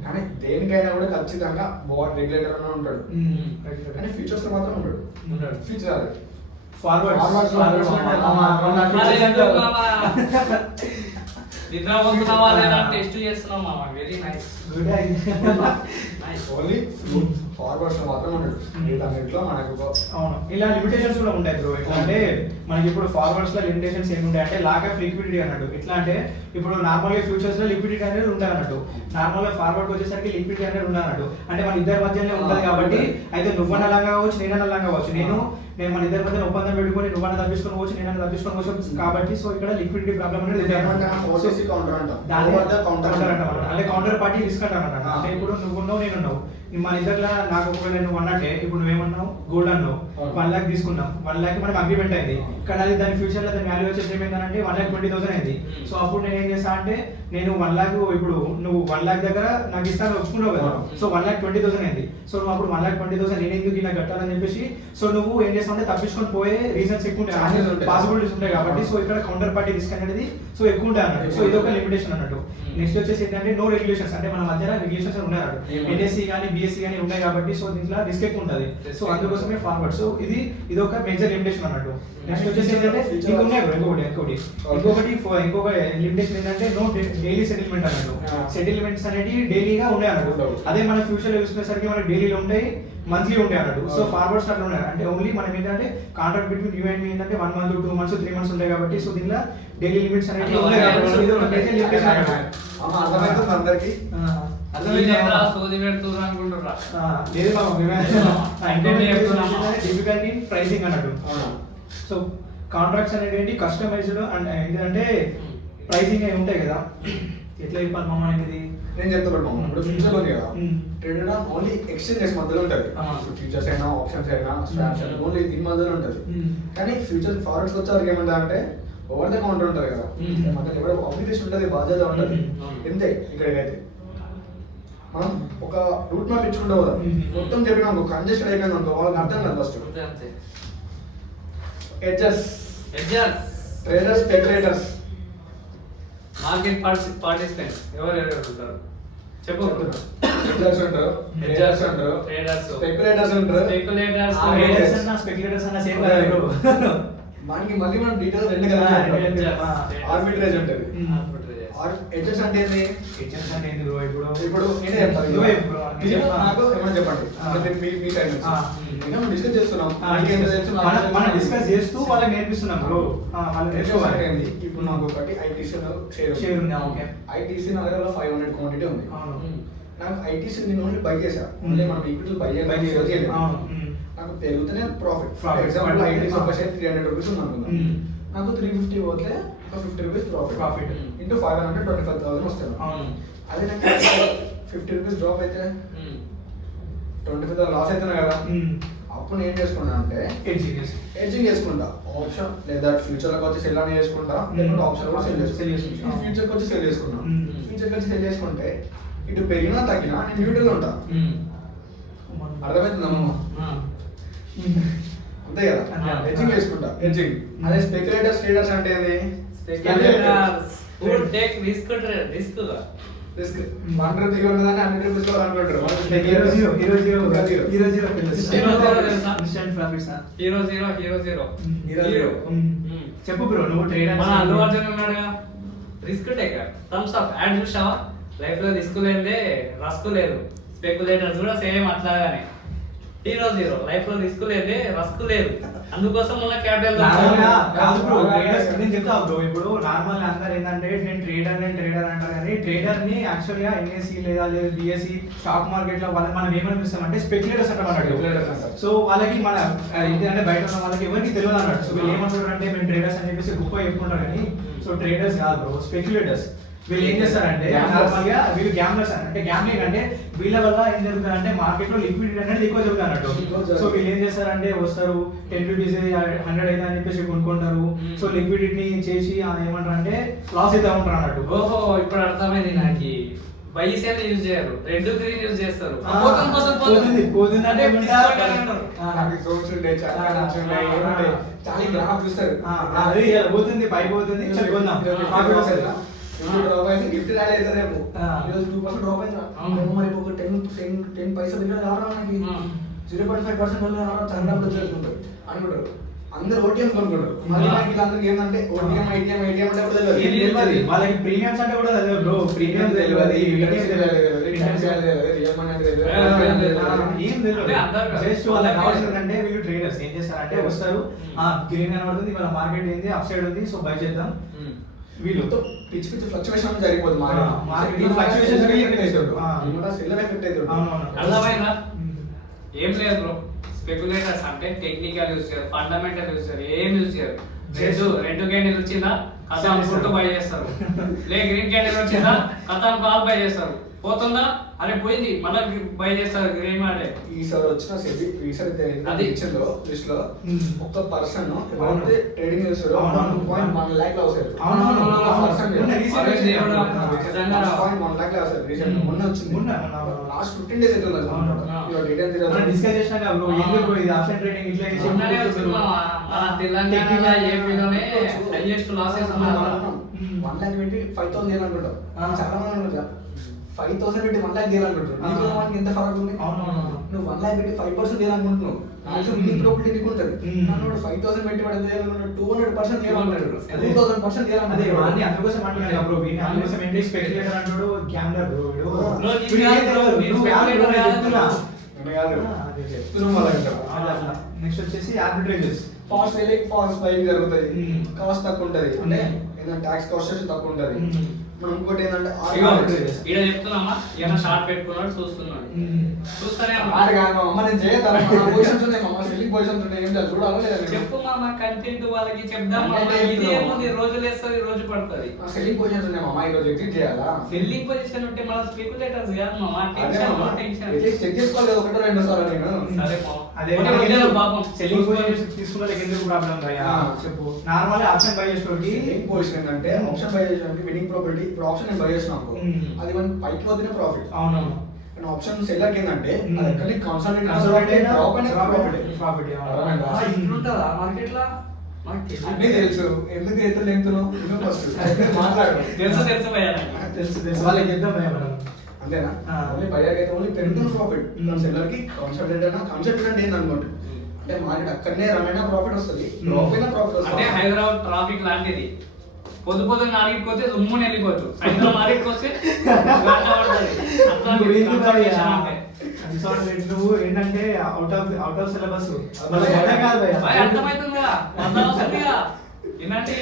కానీ దేనికైనా కూడా ఖచ్చితంగా బోర్డ్ రెగ్యులేటర్ అనే ఉంటాడు, కానీ ఫ్యూచర్స్ లో మాత్రం ఉంటాడు. ఫార్వర్డ్ నిద్ర పోతున్నావా లేదా టెస్ట్ చేస్తున్నాం మామ. Very nice. Good only forwards మాత్రం ఉంటాడు వీటన్నిటిలో మనకు అవును. ఇలా లిమిటేషన్స్ కూడా ఉంటాయి బ్రో. ఎట్లా అంటే మనకి ఇప్పుడు ఫార్వర్డ్స్ లో లిమిటేషన్స్ ఏమి ఉంటాయి అంటే లాక్ ఆఫ్ లిక్విడిటీ అన్నట్టు. ఎట్లా అంటే ఇప్పుడు నార్మల్ గా ఫ్యూచర్స్ లో లిక్విడిటీ అనేది ఉంటాయి అన్నట్టు. నార్మల్ గా ఫార్వర్డ్ వచ్చేసరికి లిక్విడిటీ అనేది ఉండదు అన్నట్టు. అంటే మన ఇద్దరి మధ్యలో ఉంటుంది కాబట్టి అయితే నువ్వన్న లాగా కావచ్చు నేనన్న లాగా కావచ్చు. నేను మన ఇద్దరి మధ్య ఒప్పందం పెట్టుకొని నువ్వన్న తప్పించుకొని పోవచ్చు నేనన్న తప్పించుకొని పోవచ్చు కాబట్టి సో ఇక్కడ లిక్విడిటీ ప్రాబ్లం అనేది అంటే కౌంటర్ పార్టీ రిస్క్ అంటారు. అంటే ఇప్పుడు నువ్వు ఉన్నావు నేనున్నావు మన ఇద్దరులా నాకు ఒకవేళ నువ్వు అన్నట్టే ఇప్పుడు నువ్వేమన్నావు గోల్డ్ అన్నావు 1 lakh తీసుకున్నాం 1 lakh మనం అగ్రిమెంట్ అయింది కానీ అది దాని ఫ్యూచర్ లో దాని వాల్యూ వచ్చేసి ఏమైందంటే 1,20,000 అయింది. సో అప్పుడు నేను ఏం చేస్తా అంటే నేను 1 lakh ఇప్పుడు నువ్వు 1 lakh దగ్గర నాకు ఇస్తాను ఒప్పుకున్నావు కదా. సో 1,20,000 అయింది. సో నువ్వు అప్పుడు 1,20,000 నేను ఎందుకు ఇలా కట్టాలని చెప్పేసి సో నువ్వు ఏం చేస్తావు అంటే తప్పించుకొని పోయే రీజన్స్ ఎక్కువ ఉంటాయి పాసిబిలిటీస్ ఉంటాయి కాబట్టి సో ఇక్కడ కౌంటర్ పార్టీ రిస్క్ అనేది సో ఎక్కువ ఉంటాయి అన్నట్టు. సో ఇది ఒక లిమిటేషన్ అన్నట్టు. నెక్స్ట్ వచ్చేసి ఏంటంటే నో రెగ్యులేషన్స్ అంటే మన మధ్యన రెగ్యులేషన్స్ ఉన్నాయి అన్నట్టు. ఎన్ఎస్సి కానీ బిఎస్సి కానీ ఉన్నాయి కాబట్టి సో దీంట్లో రిస్క్ ఎక్కువ ఉంటుంది. సో అందుకోసమే ఫార్వర్డ్. సో ఇది ఒక మేజర్ లిమిటేషన్ అన్నట్టు. నెక్స్ట్ వచ్చేసి ఏంటంటే ఇంకొక లిమిటేషన్ ఏంటంటే నో డైలీ సెటిల్మెంట్ అన్నట్టు. సెటిల్మెంట్స్ అనేది డైలీగా ఉండే అన్నట్టు. అదే మన ఫ్యూచర్ లో చూసుకునేసరికి మనకి డైలీలో ఉంటాయి మంత్లీ ఉంటాయి అన్నట్టు. సో ఫార్వర్డ్స్ అట్లా ఉన్నాయి అంటే ఓన్లీ మనం ఏంటంటే కాంట్రాక్ట్ బిట్వీన్ యూ అండ్ మీ ఏంటంటే 1 month 2 months 3 months ఉంటాయి కాబట్టి సో దీనిలో డైలీ లిమిట్స్ అనేది ఉన్నాయి కాబట్టి సో ఇది ఒక మేజర్ లిమిటేషన్ అన్నట్టు. అర్థమవుతుంది అందరికి డిఫికల్టీ ఇన్ ప్రైసింగ్ అన్నట్టు. సో కాంట్రాక్ట్స్ అనేది కస్టమైజ్డ్ అండ్ ఏంటంటే ప్రైసింగ్ అవి ఉంటాయి కదా. ఎట్లా చెప్పాలి మామ అనేది నేను చెప్తాను. ఇప్పుడు ఫ్యూచర్ ఉంది కదా ట్రేడెడ్ ఆన్ ఓన్లీ ఎక్స్చేంజెస్ మధ్యలో ఉంటుంది. ఫ్యూచర్స్ అయినా ఆప్షన్స్ అయినా స్వాప్స్ అయినా ఓన్లీ దీని మధ్యలో ఉంటుంది. కానీ ఫ్యూచర్ ఫార్వర్డ్స్ వచ్చేసరికి ఏమంటా అంటే ఓవర్ ద కౌంటర్ ఉంటుంది కదా మధ్యలో ఎవరో అప్లికేషన్ ఉంటుంది బాధ్యత ఉంటుంది ఎంతే. ఇక్కడికైతే మనం ఒక రూట్ మ్యాప్ ఇచ్చుకుంటా కదా మొత్తం చెప్పినా ఒక కంజెస్టెడ్ అయిపోయింది అనుకో వాళ్ళకి అర్థం కాదు. First hedgers traders speculators market participants ఎవరు ఉంటారు చెప్పు. ఎడ్జర్స్ ఉంటారు ట్రేడర్స్ ఉంటారు స్పెక్యులేటర్స్ ఉంటారు. స్పెక్యులేటర్స్ అన్న సేమ్ కదా మనకి మళ్ళీ మనం డీటెయిల్ రెండు కదా ఆర్బిట్రేజ్ ఉంటుంది. ఎడ్జర్స్ అంటే ఏంటి? ఎడ్జర్స్ అంటే ఏంటి బ్రో? ఇప్పుడు నేనే చెప్తాను. నాకు ఏమైనా చెప్పండి. మీ టైం మనం డిస్కస్ చేస్తున్నాం. మనం డిస్కస్ చేస్తూ వాళ్ళకి నేర్పిస్తున్నాం బ్రో. ఇప్పుడు నాకు ఒకటి ఐటీసీ షేర్ ఉంది. ఓకే ఐటీసీ నా దగ్గర 500 క్వాంటిటీ ఉంది. నాకు ఐటీసీ నేను ఓన్లీ బై చేసా. ఓన్లీ మనం ఈక్విటీ బై చేయలేదు. నాకు పెరుగుతూనే ప్రాఫిట్. ఫర్ ఎగ్జాంపుల్ ఐటీసీ ఒక షేర్ 300 రూపీస్ ఉంది అనుకుందాం. నాకు 350 పోతే ఒక 50 రూపీస్ ప్రాఫిట్ ఇంటూ 500 25,000 వస్తాను. అదే నాకు 50 రూపీస్ డ్రాప్ అయితే 25,000 లాస్ అవుతున్నా కదా. అప్పుడు నేను ఏం చేసుకున్నా అంటే ఎడ్జింగ్ చేసుకుంటా. ఆప్షన్ లేదా ఫ్యూచర్ లోకి వచ్చి సెల్ అని చేసుకుంటా లేకుంటే ఆప్షన్ కూడా సెల్ చేసుకుంటా. ఫ్యూచర్ వచ్చి సెల్ చేసుకున్నా. ఫ్యూచర్ వచ్చి సెల్ చేసుకుంటే ఇటు పెరిగినా తగ్గినా నేను న్యూట్రల్ ఉంటా. అర్థమవుతుందమ్మా? అంతే కదా. ఎడ్జింగ్ చేసుకుంటా. ఎడ్జింగ్. అదే స్పెక్యులేటర్స్ ట్రేడర్స్ అంటే ఏంది? రిస్క్ 1 రూపీ ఉన్నదాన్ని 100 రూపీస్ లో అనుకుంటారు. చెప్పు బ్రో నువ్వు ట్రేడర్. మన అల్లు అర్జున్ ఉన్నాడుగా risk taker. Thums Up ad చూసావా? లైఫ్ లో రిస్క్ లేదే రస్క్ లేదు. స్పెక్యులేటర్స్ కూడా సేమ్ అట్లాగానే. హీరో జీరో లైఫ్ లో రిస్క్ లేదే రస్క్ లేదు. అందుకోసం ఉన్న క్యాపిటల్ కాదు బ్రో. ట్రేడర్స్ నేను చెప్తా బ్రో. ఇప్పుడు నార్మల్ అందరూ ఏంటంటే నేను ట్రేడర్ అంటారు కానీ ట్రేడర్ ని యాక్చువల్ గా ఎన్ఎస్సి లేదా బిఎస్సి స్టాక్ మార్కెట్ లో వాళ్ళని మనం ఏమనిపిస్తాం అంటే స్పెక్యులేటర్స్ అంటారు. సో వాళ్ళకి మన ఏంటంటే బయట ఉన్న వాళ్ళకి ఎవరికి తెలియదు అన్నట్టు. సో వీళ్ళు ఏమంటారు అంటే మేము ట్రేడర్స్ అని చెప్పేసి గొప్ప చెప్పుకుంటారు కానీ సో ట్రేడర్స్ కాదు బ్రో, స్పెక్యులేటర్స్. వీళ్ళు ఏం చేస్తారంటే నార్మల్ గా వీళ్ళు గ్యాంబ్లర్స్ అంటే గ్యాంబ్లింగ్ అంటే వీళ్ళ వల్ల ఏం జరుగుతుందంటే మార్కెట్ లో లిక్విడిటీ అనేది ఎక్కువ జరుగుతుంది అన్నట్టు. సో వీళ్ళు ఏం చేస్తారంటే వస్తారు 10 రూపీస్ 100 అయితే అని చెప్పేసి కొనుక్కుంటారు. సో లిక్విడిటీని చేసి ఏమంటారు అంటే లాస్ అయితే ఉంటారు అన్నట్టు. ఓహో ఇప్పుడు అర్థమైంది నాకు. బై సెల్ యూజ్ చేయరు, రెడ్ గ్రీన్ యూజ్ చేస్తారు. పోతుంది అంటే పోతుంది పై పోతుంది గిఫ్ట్ యాడ్ అయితే రేపు ఈరోజు 2% డ్రాప్ అయింది. మరి ఒక 10 పైసలు దగ్గర రావడం మనకి 0.5% వల్ల చంద్రబాబు చేసుకుంటారు అనుకుంటారు. అందరు ఓటీఎం కొనుక్కుంటారు. మళ్ళీ మనకి వీళ్ళందరికీ ఏంటంటే ఓటీఎం ఐటీఎం ఏటీఎం అంటే కూడా ఏం తెలియదు. తెలియదు. వాళ్ళకి ప్రీమియమ్స్ అంటే కూడా తెలియదు బ్రో. ప్రీమియం తెలియదు, ఏం తెలియదు. జస్ట్ వాళ్ళకి కావాల్సిందంటే వీళ్ళు ట్రేడర్స్ ఏం చేస్తారంటే వస్తారు, గ్రీన్ కనబడుతుంది, వాళ్ళ మార్కెట్ ఏంది అప్ సైడ్ ఉంది, సో బై చేద్దాం. వీళ్ళు పిచ్చి పిచ్చి ఫ్లక్చువేషన్ జరిగిపోతుంది. మార్కెట్ ఫ్లక్చువేషన్స్ సెల్లర్ ఎఫెక్ట్ అవుతుంది. అర్థమైనా ఏం లేదు బ్రో. స్పెక్యులేటర్స్ అంటే టెక్నికల్ యూజ్ చేయరు, ఫండమెంటల్ యూజ్ చేయరు, ఏం యూజ్ చేయరు. రెండు క్యాండిల్ వచ్చిందా కథం ఫుడ్ బై చేస్తారు, లే గ్రీన్ క్యాండిల్ వచ్చిందా కథం కాల్ బై చేస్తారు, పోతుందా అరే పోయింది మళ్ళీ బై చేస్తారు గ్రీన్ మాడే. ఈసారి వచ్చిన ఈసారి అది ఇచ్చిందో లిస్ట్ లో ఒక పర్సన్ ఎవరైతే ట్రేడింగ్ చేస్తారో 1.1 lakh అవుతారు. మొన్న వచ్చింది, లాస్ట్ 15 days అయితే డిస్కస్ చేసినా కదా బ్రో. ఎందుకు ఇది ఆప్షన్ ట్రేడింగ్ ఇట్లా తెలంగాణ ఏపీలోనే హైయెస్ట్ లాసెస్ 1 lakh పెట్టి 5,000 చేయాలనుకుంటాం. చాలా మంది అనుకుంటారు 5,000 పెట్టి 1 lakh చేయాలనుకుంటారు. నీకు మనకి ఎంత ఫరక్ ఉంది? నువ్వు 1 lakh పెట్టి 5% చేయాలనుకుంటున్నావు, మినిమం ప్రాఫిట్ నీకు ఉంటుంది. నన్ను 5,000 పెట్టి వాడు ఎంత చేయాలనుకుంటాడు? 200% చేయాలనుకుంటాడు, 2,000% చేయాలనుకుంటాడు. అందుకోసం అంటున్నాను బ్రో. అందుకోసం ఏంటి స్పెక్యులేటర్ అంటాడు, గ్యాంబ్లర్ బ్రో. నెక్స్ట్ వచ్చేసి ఆర్బిట్రేజెస్. ఫాస్ట్ సెల్లింగ్ ఫాస్ట్ బయింగ్ జరుగుతుంది, కాస్ట్ తక్కువ ఉంటుంది. అంటే ఏదైనా ట్యాక్స్ కాస్ట్ తక్కువ ఉంటుంది. మనం ఇంకోటి ఏంటంటే ఇక్కడ చెప్తున్నామా ఏమైనా షార్ట్ పెట్టుకున్నాడు చూస్తున్నాడు చూస్తానే నేను చేయగలం పొజిషన్స్ ఉన్నాయి మామ, సెల్లింగ్ పొజిషన్స్ ఉన్నాయి, ఏం చేయాలి చూడాలి లేదా చెప్పు మామ, కంటెంట్ వాళ్ళకి చెప్దాం. ఇది ఏముంది రోజులు వేస్తుంది రోజు పడుతుంది. సెల్లింగ్ పొజిషన్స్ ఉన్నాయి మామ, ఈ రోజు ఎగ్జిట్ చేయాలా? సెల్లింగ్ పొజిషన్ ఉంటే మన స్పెక్యులేటర్స్ కాదు మామ, టెన్షన్ చెక్ చేసుకోవాలి ఒకటో రెండు సార్లు నేను. సరే అదే పాపం సెల్లింగ్ పొజిషన్ తీసుకున్న ఎందుకు ప్రాబ్లం రాయా చెప్పు. నార్మల్ ఆప్షన్ బై చేసుకోవడానికి సెల్లింగ్ పొజిషన్ ఏంటంటే ఆప్షన్ బై చేయడానికి విన్నింగ్ ప్రాపర్టీ. ఇప్పుడు ఆప్షన్ నేను బై చేసినాను అది మన పైకి పోతేనే ప్రాఫిట్. అవునవును. కానీ ఆప్షన్ సెల్లర్ కి ఏంటంటే అది ఎక్కడ కాన్సంట్రేట్ ప్రాఫిట్ ఇట్లుంటదా మార్కెట్ లో? అన్నీ తెలుసు, ఎందుకు అయితే లెంగ్త్లో ఫస్ట్ మాట్లాడు. తెలుసు తెలుసు వాళ్ళకి చెప్తాం మనం అంతేనా? ఓన్లీ బయర్కి అయితే ఓన్లీ పెరుగుతున్న ప్రాఫిట్. సెల్లర్ కి కాన్సంట్రేట్ అంటే ఏందనుకోండి, అంటే మార్కెట్ అక్కడనే రన్ అయినా ప్రాఫిట్ వస్తుంది, డ్రాప్ అయినా ప్రాఫిట్ వస్తుంది. అంటే హైదరాబాద్ ట్రాఫిక్ లాంటిది. పొద్దు నాలుగుకి పోతే దుమ్ముని వెళ్ళిపోవచ్చు, సాయంత్రం నాలుగుకి వస్తే నువ్వు ఏంటంటే అవుట్ ఆఫ్ సిలబస్ అర్థమవుతుందిగా వినండి.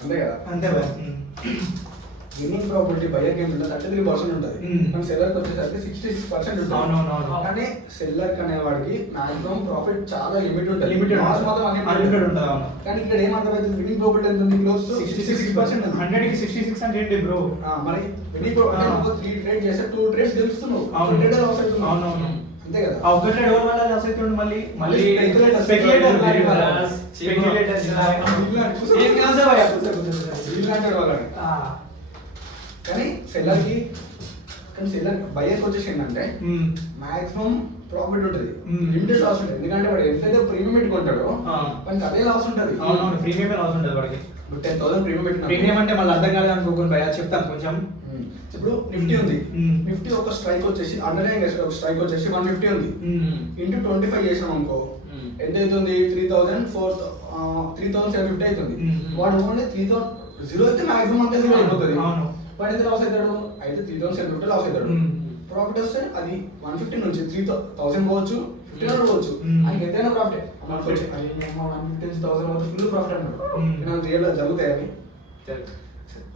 అంతే కదా? అంతే భయ. విన్నింగ్ ప్రాపర్టీ బయర్ గేమ్ ఉంటుంది 33% ఉంటుంది, కానీ సెల్లర్ కి వచ్చేసరికి 66% ఉంటుంది. కానీ సెల్లర్ కి అనేవాడికి మాక్సిమం ప్రాఫిట్ చాలా లిమిట్ ఉంటుంది, లిమిటెడ్ లాస్ మాత్రం అన్లిమిటెడ్ ఉంటుంది. కానీ ఇక్కడ ఏమర్థమైతుంది, విన్నింగ్ ప్రాఫిట్ ఎంత ఉంది? Close to 66%. 100 కి 66 అంటే ఏంటి బ్రో? మరి విన్నింగ్ ప్రాఫిట్ అంటే 3 ట్రేడ్ చేస్తే 2 ట్రేడ్స్ గెలుస్తున్నావు, 2 ట్రేడ్ లాస్ అవుతున్నావు. అవునవును, అంతే కదా? ఆ ఒక ట్రేడ్ వల్ల లాస్ అవుతుంది. మళ్ళీ స్పెక్యులేటర్ కానీ సెల్లర్ బయర్కి వచ్చేసి ఏంటంటే మాక్సిమం ప్రాఫిట్ ఉంటుంది, లిమిటెడ్ లాస్ ఉంటుంది. ఎందుకంటే వాడు ఎంతైతే ప్రీమియం పెట్టుకుంటాడో వానికి అదే లాస్ ఉంటుంది. ప్రీమియం లాస్ ఉంటుంది వాడికి. 10,000 ప్రీమియం పెట్టిన ప్రీమియం అంటే మళ్ళీ అర్థం కాలేదు అనుకోకుండా భయ చెప్తాను కొంచెం. ఇప్పుడు నిఫ్టీ ఉంది, నిఫ్టీ ఒక స్ట్రైక్ వచ్చేసి అండర్లైన్ ఒక స్ట్రైక్ వచ్చేసి 150 ఉంది. ఇంటూ 25 చేసినాం అనుకో ఎంత అవుతుంది? 3,750 అవుతుంది. వాడు ఓన్లీ 3,000 అయితే మాక్సిమం అంతా జీరో అయిపోతుంది. వాడు ఎంత లాస్ అవుతాడు? అయితే 3,750 లాస్ అవుతాడు. ప్రాఫిట్ వస్తే అది 150 నుంచి 3,000 పోవచ్చు, 1500 పోవచ్చు. అది ఎంతైనా ప్రాఫిట్. 150,000 ఫుల్ ప్రాఫిట్ అన్నాడు. రియల్ జరుగుతాయి అవి.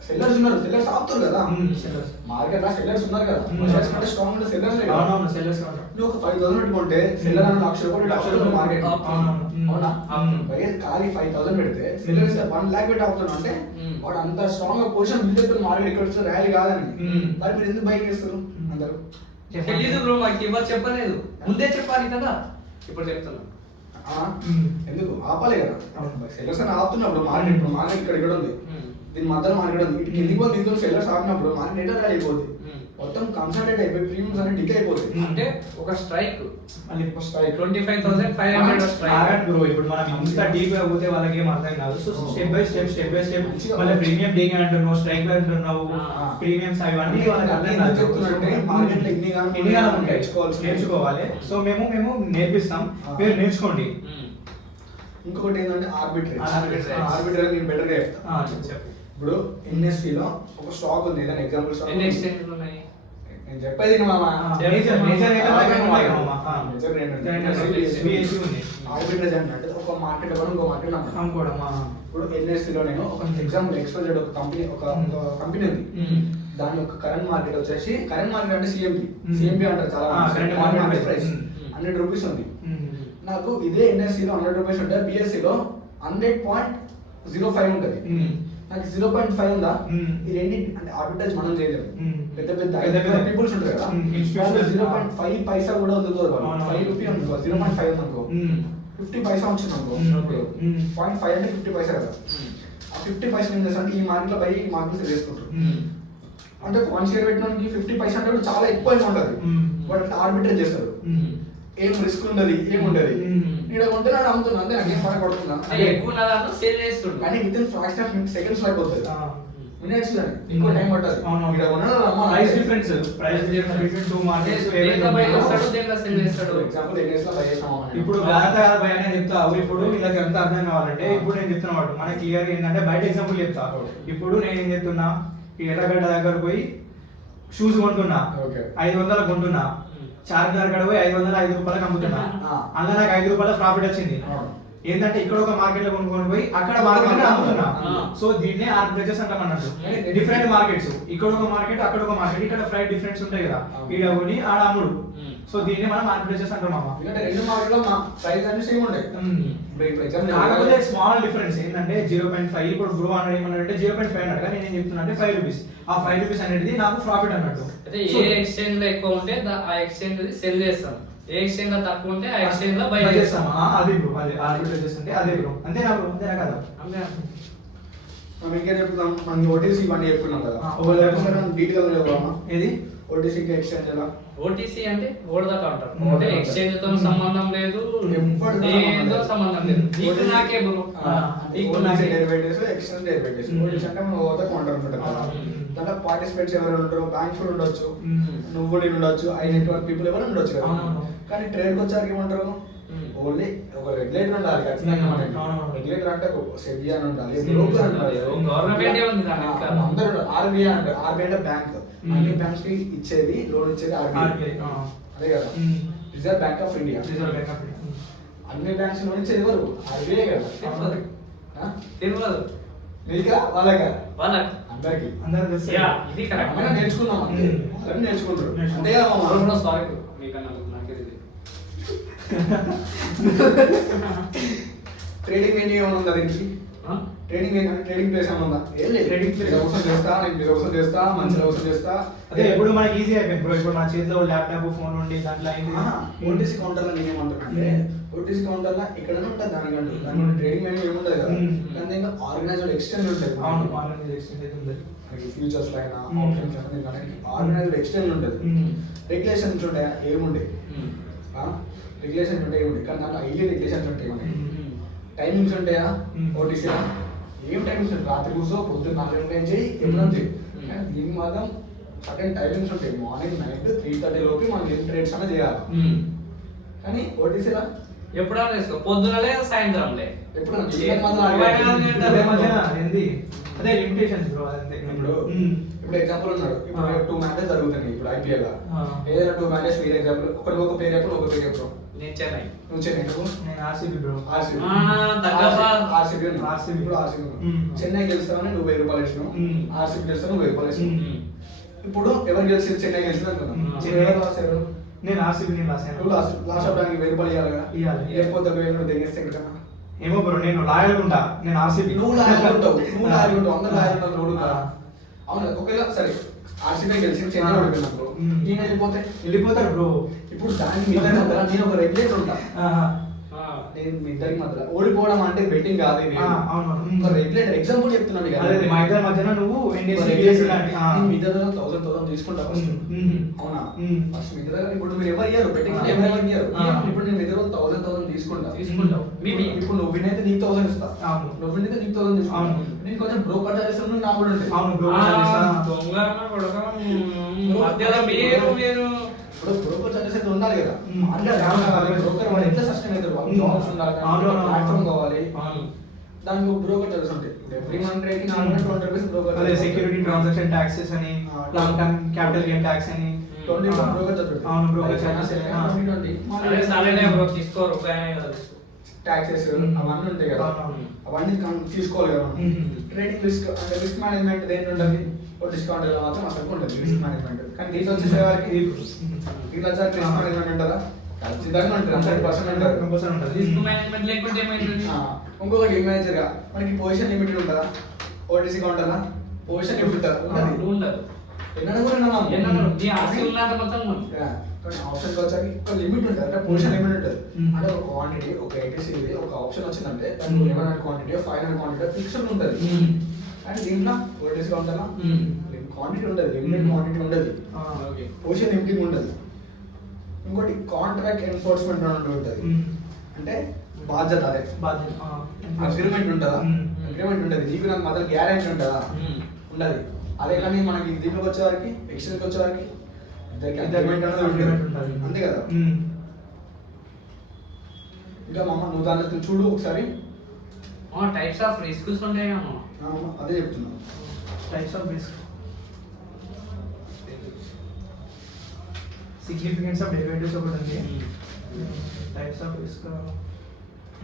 సెల్లర్స్ ఉన్నారు, సెల్లర్స్ ఆపుతారు కదా మార్కెట్ లో, సెల్లర్స్ ఉన్నారు కదా. అంటే స్ట్రాంగ్ ఉంటే సెల్లర్స్ నువ్వు ఒక 5,000 పెట్టుకుంటే సెల్లర్ అన్న 1,00,000 మార్కెట్ అవునా? ఖాళీ 5,000 పెడితే సెల్లర్ 1 lakh పెట్టి ఆపుతున్నావు అంటే వాడు అంత స్ట్రాంగ్ గా పొజిషన్ బిల్డ్ అయిపోయింది మార్కెట్. ఇక్కడ వచ్చిన ర్యాలీ కాదని మరి మీరు ఎందుకు బైక్ చేస్తారు అందరూ? తెలీదు బ్రో, మాకు ఇవ్వాలి చెప్పలేదు, ముందే చెప్పాలి కదా. ఇప్పుడు చెప్తున్నా ఎందుకు ఆపాలి కదా? సెల్లర్స్ అని ఆపుతున్నప్పుడు మార్కెట్ ఇక్కడ ఉంది, దీని మధ్యలో మార్కెట్ ఉంది, ఇటు కిందికి పోతే దీంతో సెల్లర్స్ ఆపినప్పుడు మార్కెట్ ఎటర్ అయిపోతుంది, మొత్తం కన్సల్టేట్ అయిపోయి ప్రీమియమ్స్ అన్ని డిక్ అయిపోతుంది. అంటే ఒక స్ట్రైక్ అది స్ట్రైక్ 25,500 స్ట్రైక్ బ్రో. ఇప్పుడు మనం ఇంత డీప్ గా పోతే వాళ్ళకి ఏం అర్థం కాదు. సో స్టెప్ బై స్టెప్ మళ్ళీ ప్రీమియం డీగా అంటున్నావు, స్ట్రైక్ బై అంటున్నావు, ప్రీమియమ్స్ అవన్నీ వాళ్ళకి అర్థం కాదు. చెప్తున్నట్టే మార్కెట్ లో ఇన్ని గానం ఉంటాయి, నేర్చుకోవాలి. సో మేము నేర్పిస్తాం, మీరు నేర్చుకోండి. ఇంకొకటి ఏంటంటే ఆర్బిట్రేజ్. Arbitrage. ఆర్బిట్రేజ్ నేను బెటర్గా చెప్తాను. చెప్పు. ఇప్పుడు NSE లో ఒక స్టాక్ ఉంది, ఏదైనా ఎగ్జాంపుల్ స్టాక్ ఎన్ని ఎక్స్చేంజ్లు ఉన్నాయి? నేను చెప్పేది మామ. మేజర్ అయితే బాగా ఉన్నాయి కదా మామ. మేజర్ BSE ఉంది. ఆర్బిట్రేజ్ అంటే ఒక మార్కెట్ కూడా ఇంకో మార్కెట్ అమ్ముకోవడం. ఇప్పుడు NSE లో నేను ఒక ఎగ్జాంపుల్ ఎక్స్పోజర్ ఒక కంపెనీ కంపెనీ ఉంది, దాని యొక్క కరెంట్ మార్కెట్ వచ్చేసి, కరెంట్ మార్కెట్ అంటే సిఎంపి అంటారు చాలా current market market price price. 100 rupees ఉంది. నాకు ఇదే NSE లో 100 రూపీస్ ఉంటే BSE లో 100.05 ఉంటుంది. నాకు 0.5 ఉందా? ఈ రెండి అంటే ఆర్బిట్రేజ్ మనం చేయలేము. పెద్ద పెద్ద పీపుల్స్ ఉంటారు కదా, 0.5 పైసా కూడా వదులుతారు వాళ్ళు. 5 రూపీ అనుకో, 0.5 అనుకో, 50 పైసా వచ్చింది అనుకో, 0.5 అంటే 50 పైసా కదా. ఆ 50 పైసలు ఏం చేస్తారు అంటే ఈ మార్కెట్లో బై ఈ మార్కెట్ చేసుకుంటారు. అంటే 1 షేర్ పెట్టడానికి 50 పైసా అంటే కూడా చాలా ఎక్కువ ఉంటుంది. బట్ ఆర్బిట్రేజ్ చేస్తారు, ఏం రిస్క్ ఉండదు, ఏముంటది. ఇక్కడ కొంటే నాడు అమ్ముతున్నా అంతే, నాకు ఏం ఫరక పడుతుందా? ఎక్కువ ఉన్నదాన్ని సేల్ చేస్తుండు. కానీ with in fraction of seconds అయిపోతుంది, మినిట్స్ లో ఇంకో టైం పట్టదు. ఇక్కడ ఉన్న price difference between two markets దేంట్లో బై చేస్తాడు, దేంట్లో సేల్ చేస్తాడు. ఎగ్జాంపుల్ NSE లో బై చేసాము. ఇప్పుడు జాగ్రత్త భయ నేను చెప్తావు. ఇప్పుడు వీళ్ళకి ఎంత అర్థం కావాలంటే, ఇప్పుడు నేను చెప్తున్నా వాడు మనకి క్లియర్ ఏంటంటే, బయట ఎగ్జాంపుల్ చెప్తా. ఇప్పుడు నేను ఏం చెప్తున్నా, ఈ ఎర్రగడ్డ దగ్గర పోయి షూస్ కొంటున్నా, 500 కొంటున్నా, చార్మినార్ కాడ పోయి 505 రూపాయలకు అమ్ముతున్నా. అలా నాకు 5 రూపాయల ప్రాఫిట్ వచ్చింది. ఏంటంటే ఇక్కడ ఒక మార్కెట్ లో కొనుక్కొని పోయి అక్కడ మార్కెట్ లో అమ్ముతున్నా. సో దీన్నే ఆర్బిట్రేజెస్ అంటాం అన్నట్టు. డిఫరెంట్ మార్కెట్స్, ఇక్కడ ఒక మార్కెట్ అక్కడ ఒక మార్కెట్, ఇక్కడ ఫ్లైట్ డిఫరెన్స్ ఉంటాయి కదా, ఈడ కొని ఆడ అమ్ముడు. సో దీన్నే మనం ఆర్బిట్రేజెస్ అంటాం అమ్మా. రెండు మార్కెట్ లో ప్రైస్ అన్ని సేమ్ ఉంటాయి. కాకపోతే స్మాల్ డిఫరెన్స్ ఏంటంటే 0.5. ఇప్పుడు బ్రో అనేది ఏమన్నాడంటే 0.5 అన్నాడు, కానీ నేను చెప్తున్నా అంటే 5 రూపీస్. ఆ 5 రూపీస్ అనేది నాకు ప్రాఫిట్ అన్నట్టు. అయితే ఏ ఎక్స్చేంజ్ లో ఎక్కువ ఉంటే ఆ ఎక్స్చేంజ్ సెల్ చేస్తాం, ఏ ఎక్స్చేంజ్ లో తక్కువ ఉంటే ఆ ఎక్స్చేంజ్ లో బై చేస్తాం. అదే బ్రో, అదే ఆర్బిట్రేజెస్ అంటే అదే బ్రో. అంతేనా బ్రో? అంతేనా కదా? మనం ఇంకేం చెప్తాం, మనం OTC ఇవన్నీ చెప్పుకున్నాం కదా, డీటెయిల్ చెప్తామా? ఏది OTC ఎక్స్చేంజ్ ఎలా? OTC అంటే ఓవర్ ద కౌంటర్, అంటే ఎక్స్చేంజ్ తో సంబంధం లేదు, దేనితో సంబంధం లేదు, నీకు నాకే bro. Derivatives, exchange derivatives. OTC అంటే మనం ఓవర్ ద కౌంటర్ ఉంటుంది కదా, దాంట్లో పార్టిసిపేట్స్ ఎవరు ఉంటారు, బ్యాంక్స్ కూడా ఉండొచ్చు, నువ్వు నేను ఉండొచ్చు, నెట్వర్క్ పీపుల్ ఎవరు ఉండొచ్చు కదా. కానీ ట్రేడ్కి వచ్చాక ఏమంటారు, ఓన్లీ ఒక రెగ్యులేటర్ ఉండాలి ఖచ్చితంగా. రెగ్యులేటర్ అంటే సెబీ అని ఉండాలి, బ్రోకర్ ఉండాలి, గవర్నమెంట్ ఉంది దాని వెనక. అందరూ RBI అంటే, RBI అంటే బ్యాంక్, అన్ని బ్యాంక్స్ కి ఇచ్చేది లోన్ ఇచ్చేది RBI. అదే కదా, రిజర్వ్ బ్యాంక్ ఆఫ్ ఇండియా. అన్ని బ్యాంక్స్ లోన్ ఇచ్చేది ఎవరు? RBI కదా. తెలియదు మీకా వాళ్ళకా? వాళ్ళకి అందరికి ఇది కరెక్ట్. నేర్చుకున్నాం అంతే, వాళ్ళని నేర్చుకుంటారు అంతే కదా. సారీ మీకన్నా నాకే తెలియదు. ట్రేడింగ్ వెన్యూ ఏమైనా ఉందా దీనికి? ట్రేడింగ్ ప్లేస్ ఏమైనా ఉందా? ఏం లేదు. ట్రేడింగ్ ప్లేస్ కోసం చేస్తా, నేను మీరు కోసం చేస్తా, మంచి కోసం చేస్తా. అదే ఎప్పుడు మనకి ఈజీ అయిపోయింది బ్రో. ఇప్పుడు మన చేతిలో ల్యాప్టాప్, ఫోన్ ఉండి దాంట్లో అయింది. OTC కౌంటర్లో నేను ఏమంటానంటే, OTC కౌంటర్లో ఎక్కడైనా ఉంటుంది దానికంటూ, దాని ట్రేడింగ్ వెన్యూ ఏముంటుంది కదా, కానీ ఇంకా ఆర్గనైజ్డ్ ఎక్స్చేంజ్ ఉంటుంది. అవును, ఆర్గనైజ్డ్ ఎక్స్చేంజ్ అయితే ఉంది. ఫ్యూచర్స్ లో అయినా ఆప్షన్స్ అయినా ఆర్గనైజ్డ్ ఎక్స్చేంజ్ ఉంటుంది. రెగ్యులేషన్స్ ఉంటాయా? ఏముండే రెగ్యులేషన్స్ ఉంటాయి, ఏముండే కానీ దాంట్లో హైలీ రెగ్యులేషన్స్ ఉంటాయి. మనకి టైమింగ్స్ ఉంటాయా? OTC ఏం టైమింగ్స్ ఉంటాయి? రాత్రి కూర్చో, పొద్దున్న 4 గంటల చేయి, ఎప్పుడు చేయి. దీనికి మాత్రం సర్టెన్ టైమింగ్స్ ఉంటాయి. మార్నింగ్ 9 to 3:30 లోపు మనం ఏం ట్రేడ్స్ అన్నా చేయాలి. కానీ OTCలా ఎప్పుడన్నా చేసుకో, పొద్దునలే సాయంత్రంలే, ఎప్పుడు అదే లిమిటేషన్స్ బ్రో. అంతే. ఇప్పుడు ఎగ్జాంపుల్ ఉన్నాడు, ఇప్పుడు 2 మ్యాచెస్ జరుగుతున్నాయి ఇప్పుడు IPL లో. ఏదైనా 2 మ్యాచెస్ మీరు ఎగ్జాంపుల్ ఒక పేరు చెప్పు, ఒక పేరు చెప్పు. నేను చెన్నై. నువ్వు చెన్నై, నేను RCB బ్రో. RCB ఇప్పుడు RCB. చెన్నై గెలుస్తామని నువ్వు 1000 రూపాయలు వేసినావు, RCB గెలుస్తావు నువ్వు 1000 రూపాయలు వేసినావు. ఇప్పుడు ఎవరు గెలిచి చెన్నై గెలిచింది అనుకున్నావు, నేను RCB ని రాశాను. లాస్ట్ అవడానికి 1000 రూపాయలు ఇవ్వాలి, లేకపోతే 1000 నువ్వు దెంగేస్తే కదా. ఏమో బ్రో, నేను లాయల్ ఉంటా. నేను RCB. నువ్వు లాయల్ ఉంటావు, అందరూ లాయల్ ఉంటారు, రోడ్డు కదా. అవును, ఒకవేళ సరే RCB గెలిచి చెన్నై ఓడిపోయినప్పుడు నేను వెళ్ళిపోతారు బ్రో. ఇప్పుడు దానికి మీ ఇద్దరి మధ్యలో నేను ఒక రెగ్యులేటర్ ఉంటా. నేను మీ ఇద్దరికి మధ్యలో ఓడిపోవడం అంటే బెట్టింగ్ కాదు, రెగ్యులేటర్ ఎగ్జాంపుల్ చెప్తున్నాను కదా. మా ఇద్దరి మధ్యన నువ్వు మీ ఇద్దరు 1000 తీసుకుంటా ఫస్ట్. అవునా? ఫస్ట్ మీ ఇద్దరు ఇప్పుడు మీరు ఎవరు ఇయ్యారు, బెట్టింగ్ అంటే ఎవరు ఇయ్యారు. ఇప్పుడు నేను ఇద్దరు 1000 తీసుకుంటావు. ఇప్పుడు నువ్వు వినైతే నీకు 1000 ఇస్తా, నువ్వు వినైతే నీకు 1000 తీసుకుంటా. నేను కొంచెం బ్రోకర్ చార్జెస్ నాకు కూడా ఉంటాయి. అవును, మధ్యలో మీరు ఇప్పుడు బ్రోకర్ చార్జెస్ అయితే ఉండాలి కదా, మ్మ్. మార్కెట్ కావాలి, బ్రోకర్ వాడు ఎట్లా సస్టైన్ అవుతారు, వాళ్ళు జాబ్స్ ఉండాలి, ప్లాట్ఫామ్ కావాలి, దానికి బ్రోకర్ చార్జెస్ ఉంటాయి. ఎవ్రీ మంత్ రేట్ కి 20 రూపీస్ బ్రోకర్, అదే సెక్యూరిటీ ట్రాన్సాక్షన్ ట్యాక్సెస్ అని, long term capital gain tax అని 20 బ్రోకర్ చార్జెస్. అవును, broker charges. అదే సరేలే బ్రో, తీసుకో రూపాయి కదా తీసుకో. ట్యాక్సెస్ అవన్నీ ఉంటాయి కదా, అవును. అవన్నీ తీసుకోవాలి కదా. ట్రేడింగ్ రిస్క్ అంటే రిస్క్ మేనేజ్మెంట్ దేంట్లో ఉంటుంది, ఒక డిస్కౌంట్ మాత్రం అసలు ఉంటుంది రిస్క్ మేనేజ్మెంట్. కానీ దీంట్లో వచ్చేసరికి ఇట్లా రిస్క్ మేనేజ్మెంట్ ఉంటుందా, ఖచ్చితంగా ఉంటుంది, 100% ఉంటుంది. రిస్క్ మేనేజ్మెంట్ లేకుంటే ఏమైతుంది? ఇంకొకటి ఇమేజర్ గా మనకి పొజిషన్ లిమిటెడ్ ఉంటుందా, ఓటీసీ కౌంటర్లా పొజిషన్ లిమిట్ ఉంటుందా, ఉండదు. ఎన్నడూ కూడా విన్నాము. ఎన్నడూ నీ ఆస్తి ఉన్నంత మొత్తం ఉంది. కానీ ఆప్షన్కి వచ్చాక ఒక లిమిట్ ఉంటుంది, అంటే పొజిషన్ లిమిట్ ఉంటుంది. Hmm. అంటే ఒక క్వాంటిటీ, ఒక ఏటీసీ ఒక ఆప్షన్ వచ్చిందంటే దానికి 1100 క్వాంటిటీ 500 క్వాంటిటీ ఫిక్స్డ్ ఉంటుంది. అండ్ దీంట్లో ఓటీసీ కౌంటర్లా క్వాంటిటీ ఉండదు, లిమిటెడ్ క్వాంటిటీ ఉండదు, ఓకే. పొజిషన్ లిమిటింగ్ ఉండదు. ఇంకోటి కాంట్రాక్ట్ ఎన్ఫోర్స్మెంట్ అని ఉంటుంది, అంటే బాధ్యత, అదే అగ్రిమెంట్ ఉంటుందా, అగ్రిమెంట్ ఉంటుంది. దీనికి నాకు మాత్రం గ్యారెంటీ ఉంటుందా, ఉండదు. అదే కానీ మనకి దీంట్లోకి వచ్చేవారికి ఎక్స్చేంజ్కి వచ్చేవారికి అగ్రిమెంట్ అనేది ఉంటుంది, అంతే కదా. ఇంకా మామ నువ్వు దాంట్లో చూడు ఒకసారి, టైప్స్ ఆఫ్ రిస్క్స్ ఉంటాయేమో. అదే చెప్తున్నాను. Types of risk, significance of derivatives ఒకటి ఉంది. Types of risk,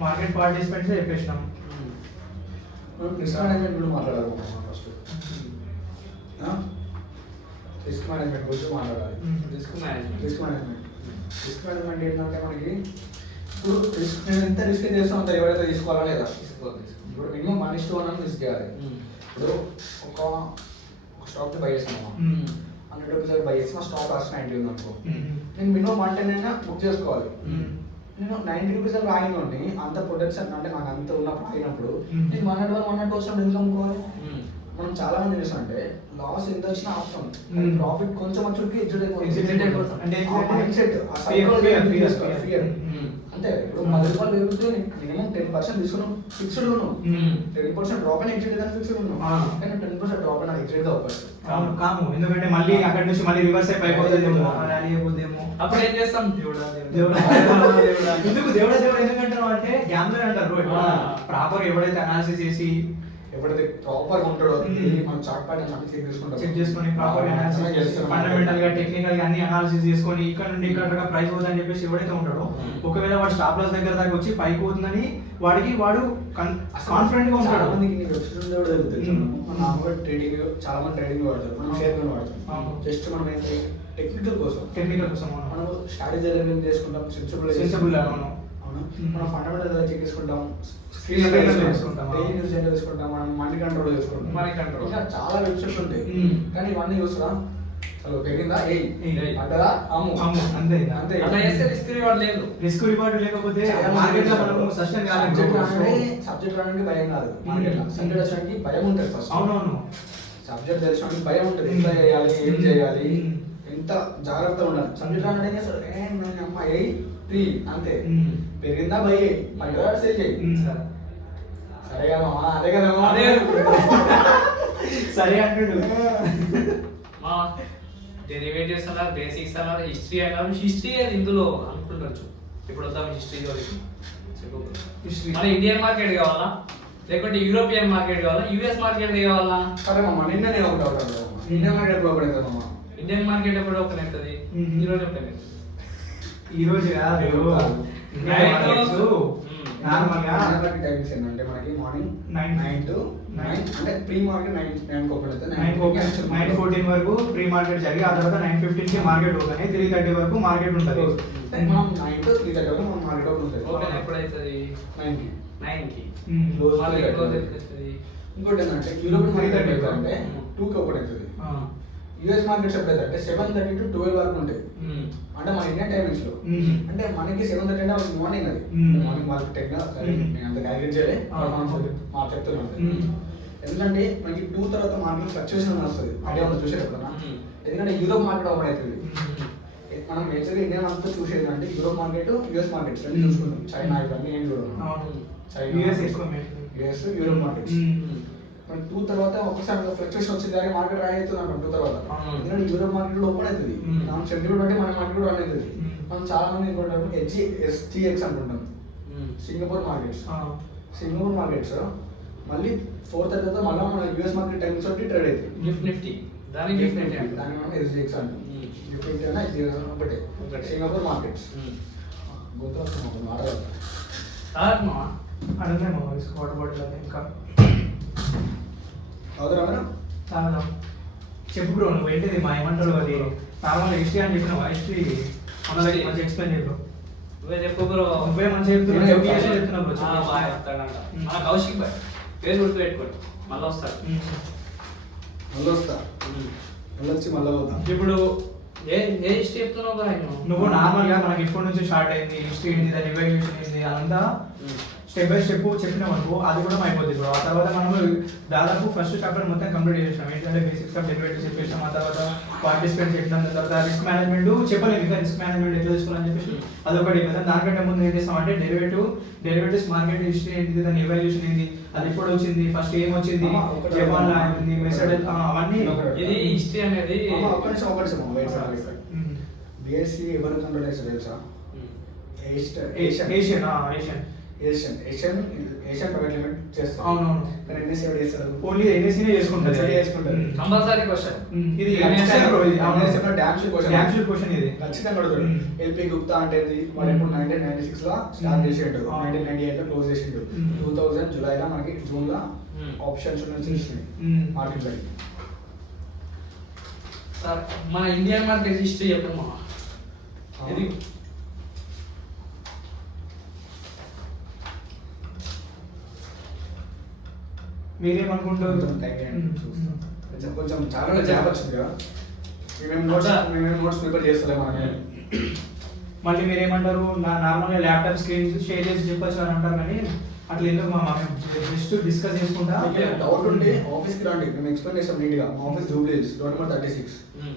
market participants చెప్పేసినాం. రిస్క్ మేనేజ్మెంట్ గురించి మాట్లాడాలి ఫస్ట్. రిస్క్ మేనేజ్మెంట్ గురించి మాట్లాడాలి. Risk management risk management risk management ఏంటంటే మనకి ఇప్పుడు రిస్క్ నేను ఎంత రిస్క్ చేస్తాం అంత ఎవరైతే తీసుకోవాలా లేదా, ఇప్పుడు మినిమం 1:1 అని రిస్క్ చేయాలి. ఇప్పుడు ఒక స్టాక్ బై చేస్తాను, 100 రూపీస్ బై చేసి మా స్టాక్ కాస్ట్ 90 ఉంది అనుకో, నేను మినిమం 110 అయినా బుక్ చేసుకోవాలి. నేను 90 రూపీస్ రాయినండి, అంత ప్రొటెక్షన్ అంటే నాకు అంత ఉన్నప్పుడు అయినప్పుడు నేను 101 వచ్చినప్పుడు ఎందుకు అమ్ముకోవాలి. మనం చాలా మంది చేస్తాం అంటే లాస్ ఎంత వచ్చినా ఆపుతాం, ప్రాఫిట్ కొంచెం వచ్చి ఎగ్జిట్ అంటే ఇప్పుడు 10 రూపాయలు పెరుగుతూ మినిమం 10% తీసుకున్నాం, ఫిక్స్డ్ ఉన్నాం, 10% డ్రాప్ అయినా ఎగ్జిట్ కానీ ఫిక్స్డ్ ఉన్నాం, కానీ 10% డ్రాప్ అయినా ఎగ్జిట్ అవ్వచ్చు కాము. ఎందుకంటే మళ్ళీ అక్కడ నుంచి మళ్ళీ రివర్స్ అయిపోతుందేమో, ర్యాలీ అయిపోతుందేమో. అప్పుడు ఏం చేస్తాం, దేవుడా దేవుడా ఎందుకు దేవుడా దేవుడా ఎందుకంటారు అంటే గ్యాంబ్లర్ అంటారు. ప్రాపర్ ఎవడైతే అనాలిసిస్ చేసి ఎప్పుడైతే ప్రాపర్ ఉంటాడో మనం చార్ట్ ప్యాటర్న్స్ అన్ని చెక్ చేసుకొని ప్రాపర్ ఫండమెంటల్ గా టెక్నికల్ గా అన్ని అనాలిసిస్ చేసుకొని ఇక్కడ నుండి ఇక్కడ ప్రైస్ పోతుందని చెప్పేసి ఎవడైతే ఉంటాడో, ఒకవేళ వాడు స్టాప్ లాస్ దగ్గర దాకా వచ్చి పైకి పోతుందని వాడు కాన్ఫిడెంట్ గా ఉంటాడు. చాలా మందికి ట్రేడింగ్, చాలా మంది ట్రేడింగ్ వాడతారు, మనం షేర్ వాడతాం జస్ట్ మనం ఏంటి టెక్నికల్ కోసం మనం స్ట్రాటజీ చేసుకుంటాం, సెన్సిబుల్ మనం ఫండమెంటల్ చెక్ చేసుకుంటాం, స్క్రీన్ చేసుకుంటాం, న్యూస్ చేసుకుంటాం, మనం మనీ కంట్రోల్ చేసుకుంటాం, మనీ కంట్రోల్ ఇంకా చాలా వెబ్సైట్స్ ఉంటాయి. కానీ ఇవన్నీ చూస్తారా, అసలు పెరిగిందా అంటారా అమ్ము అంతే అంతే. అట్లా చేస్తే రిస్క్ రివార్డ్ లేదు. రిస్క్ రివార్డ్ లేకపోతే మార్కెట్ లో మనము సస్టైన్ కాలేము. సబ్జెక్ట్ రావడానికి భయం కాదు, మార్కెట్ సబ్జెక్ట్ వచ్చడానికి భయం ఉంటుంది ఫస్ట్. అవునవును, సబ్జెక్ట్ తెలిసడానికి భయం ఉంటుంది, ఎంత చేయాలి, ఏం చేయాలి, ఎంత జాగ్రత్తగా ఉండాలి. సబ్జెక్ట్ రావడం ఏం చేస్తాడు, అమ్మ 3 అంతే, పెరిగిందా భయ సెల్ చేయి, సరే కదా అదే కదా సరే అంటాడు. మా డెరివేటివ్స్ అన్నారు, బేసిక్స్ అన్నారు, హిస్టరీ అన్నారు. హిస్టరీ అది ఇందులో అనుకుంటచ్చు. ఇప్పుడు వద్దాం హిస్టరీ హిస్టరీ. మన ఇండియన్ మార్కెట్ కావాలా, లేకుంటే యూరోపియన్ మార్కెట్ కావాలా, యుఎస్ మార్కెట్ కావాలా? సరే మమ్మ నిన్న నేను ఒకటి అవుతాను, ఇండియన్ మార్కెట్ ఎప్పుడు ఓపెన్ అవుతుంది మమ్మ? ఇండియన్ మార్కెట్ ఎప్పుడు ఓపెన్ అవుతుంది? ఈరోజు ఓపెన్ అవుతుంది. ఈ రోజు కాదు, నార్మల్ గా టైమింగ్స్ ఏంటంటే మనకి మార్నింగ్ 9 to 9 అంటే ప్రీ మార్కెట్ 9 ఓపెన్ అవుతుంది, 9:14 వరకు ప్రీ మార్కెట్ జరిగి ఆ తర్వాత 9:15 కి మార్కెట్ ఓపెన్ అయ్యి 3:30 వరకు మార్కెట్ ఉంటుంది. మనం 9 to 3:30 వరకు మనం మార్కెట్ ఓపెన్ ఉంటుంది. ఓపెన్ ఎప్పుడైతుంది? 9 కి క్లోజ్ మళ్ళీ అవుతుంది. ఇంకోటి ఏంటంటే యూరోపియన్ మార్కెట్ అంటే 2 కి ఓపెన్ అవుతుంది. యుఎస్ మార్కెట్స్ ఎప్పుడైతే అంటే 7:30 to 12 వరకు ఉంటాయి, అంటే మన ఇండియన్ టైమింగ్స్ లో. అంటే మనకి 7:30 అంటే మార్నింగ్, అది మార్నింగ్ వాళ్ళకి 10 నేను అంత క్యాలిక్యులేట్ చేయలే, మా చెప్తున్నాను. ఎందుకంటే మనకి 2 తర్వాత మార్కెట్ ఫ్లక్చుయేషన్ వస్తుంది, అదే మనం చూసేటప్పుడు. ఎందుకంటే యూరోప్ మార్కెట్ ఓపెన్ అవుతుంది. మనం మేజర్గా ఇండియా అంతా చూసేది అంటే యూరోప్ మార్కెట్, యుఎస్ మార్కెట్స్ రెండు చూసుకుంటాం. చైనా ఇవన్నీ ఏం చూడడం, యుఎస్ యూరోప్ మార్కెట్స్. మనకి 2 తర్వాత ఒక్కసారి ఫ్లక్చుయేషన్ వచ్చింది కానీ మార్కెట్ ర్యాలీ అవుతుంది అంటాం 2 తర్వాత. ఎందుకంటే యూరోప్ మార్కెట్ కూడా ఓపెన్ అవుతుంది, మనం సెంట్రల్ అంటే మన మార్కెట్ కూడా రన్ అవుతుంది. మనం చాలా మంది అనుకుంటాం SGX అనుకుంటాం, సింగపూర్ మార్కెట్స్. సింగపూర్ మార్కెట్స్ మళ్ళీ 4 తర్వాత మళ్ళీ మన యూఎస్ మార్కెట్ టైమ్స్ తోటి ట్రేడ్ అవుతుంది. గిఫ్ట్ నిఫ్టీ దాని గిఫ్ట్ నిఫ్టీ దాన్ని మనం SGX అంటాం. గిఫ్ట్ నిఫ్టీ అయినా ఇది ఒకటే సింగపూర్ మార్కెట్స్. గుర్తు వస్తున్నాం ఆడదాం అడగలే మా వాటర్ బాటిల్ అది ఇంకా అవుతారా తాగుదాం. చెప్పు బ్రో నువ్వు ఏంటిది మా ఏమంటారు అది నార్మల్ హిస్టరీ అని చెప్పిన హిస్టరీ మనకి మంచి ఎక్స్ప్లెయిన్ చెప్పు. నువ్వే చెప్పు బ్రో. నువ్వే మంచిగా చెప్తున్నావు, చెప్తున్నావు బ్రో. బాగా చెప్తాడంట మన కౌశిక్ బాయ్, పేరు గుర్తు పెట్టుకోండి మళ్ళీ వస్తాడు. మళ్ళీ వస్తా, మళ్ళీ వచ్చి మళ్ళీ పోతా. ఇప్పుడు ఏ హిస్టరీ చెప్తున్నావు బ్రో? నువ్వు నార్మల్ గా మనకి ఎప్పటి నుంచి స్టార్ట్ అయింది హిస్టరీ ఏంటి, దాని ఎవాల్యుయేషన్ ఏంటి అదంతా స్టెప్ బై స్టెప్ చెప్పినాం అనుకో, అది కూడా అయిపోతుంది బ్రో. ఆ తర్వాత మనము దాదాపు ఫస్ట్ చాప్టర్ మొత్తం కంప్లీట్ చేసినాం. ఏంటంటే బేసిక్స్ ఆఫ్ డెరివేటివ్స్ చెప్పేసాం, ఆ తర్వాత పార్టిసిపెంట్ చెప్పినాం, దాని తర్వాత రిస్క్ మేనేజ్మెంట్ చెప్పలేదు ఇంకా రిస్క్ మేనేజ్మెంట్ ఎట్లా తీసుకోవాలని చెప్పేసి అదొకటి కదా. దానికంటే ముందు ఏం చేస్తాం అంటే డెరివేటివ్స్ మార్కెట్ హిస్టరీ ఏంటి, దాని ఎవాల్యుయేషన్ ఏంటి, అది ఎప్పుడు వచ్చింది, ఫస్ట్ ఏం వచ్చింది, జపాన్ అయింది, మెథడ్ అవన్నీ. ఇది హిస్టరీ అనేది బిఎస్సి ఎవరు కంట్రోల్ చేస్తారు తెలుసా? ఏషియన్ ప్రైవేట్ లిమిట్ చేస్తారు. అవునవును. కానీ ఎన్ఎస్సీ ఎవరు చేస్తారు? ఓన్లీ ఎన్ఎస్సీనే చేసుకుంటారు. కంపల్సరీ క్వశ్చన్ ఇది క్వశ్చన్ ఇది ఖచ్చితంగా అడుగుతాడు. ఎల్పి గుప్తా అంటే వాడు ఎప్పుడు 1996 లో స్టార్ట్ చేసేట్టు, 1998 లో క్లోజ్ చేసిండు, 2000 జూలైలో మనకి జూన్ లో ఆప్షన్స్ నుంచి ఇచ్చినాయి మార్కెట్ లో. సార్ మన ఇండియన్ మార్కెట్ హిస్టరీ చెప్పమ్మా. ఇది మీరేమనుకుంటారు? కొంచెం చాలా జాబ్ వచ్చింది కదా, మేమేం నోట్స్ ప్రిపేర్ చేస్తలేము. మళ్ళీ మీరేమంటారు, నార్మల్గా ల్యాప్టాప్ స్క్రీన్ షేర్ చేసి చెప్పచ్చు అని అంటారు, కానీ అట్లా ఎందుకు మా జస్ట్ డిస్కస్ చేసుకుంటా. డౌట్ ఉంటే ఆఫీస్కి రండి, మేము ఎక్స్ప్లెయిన్ చేస్తాం నీట్గా. మా ఆఫీస్ జూబ్లీస్ రోడ్ నెంబర్ 36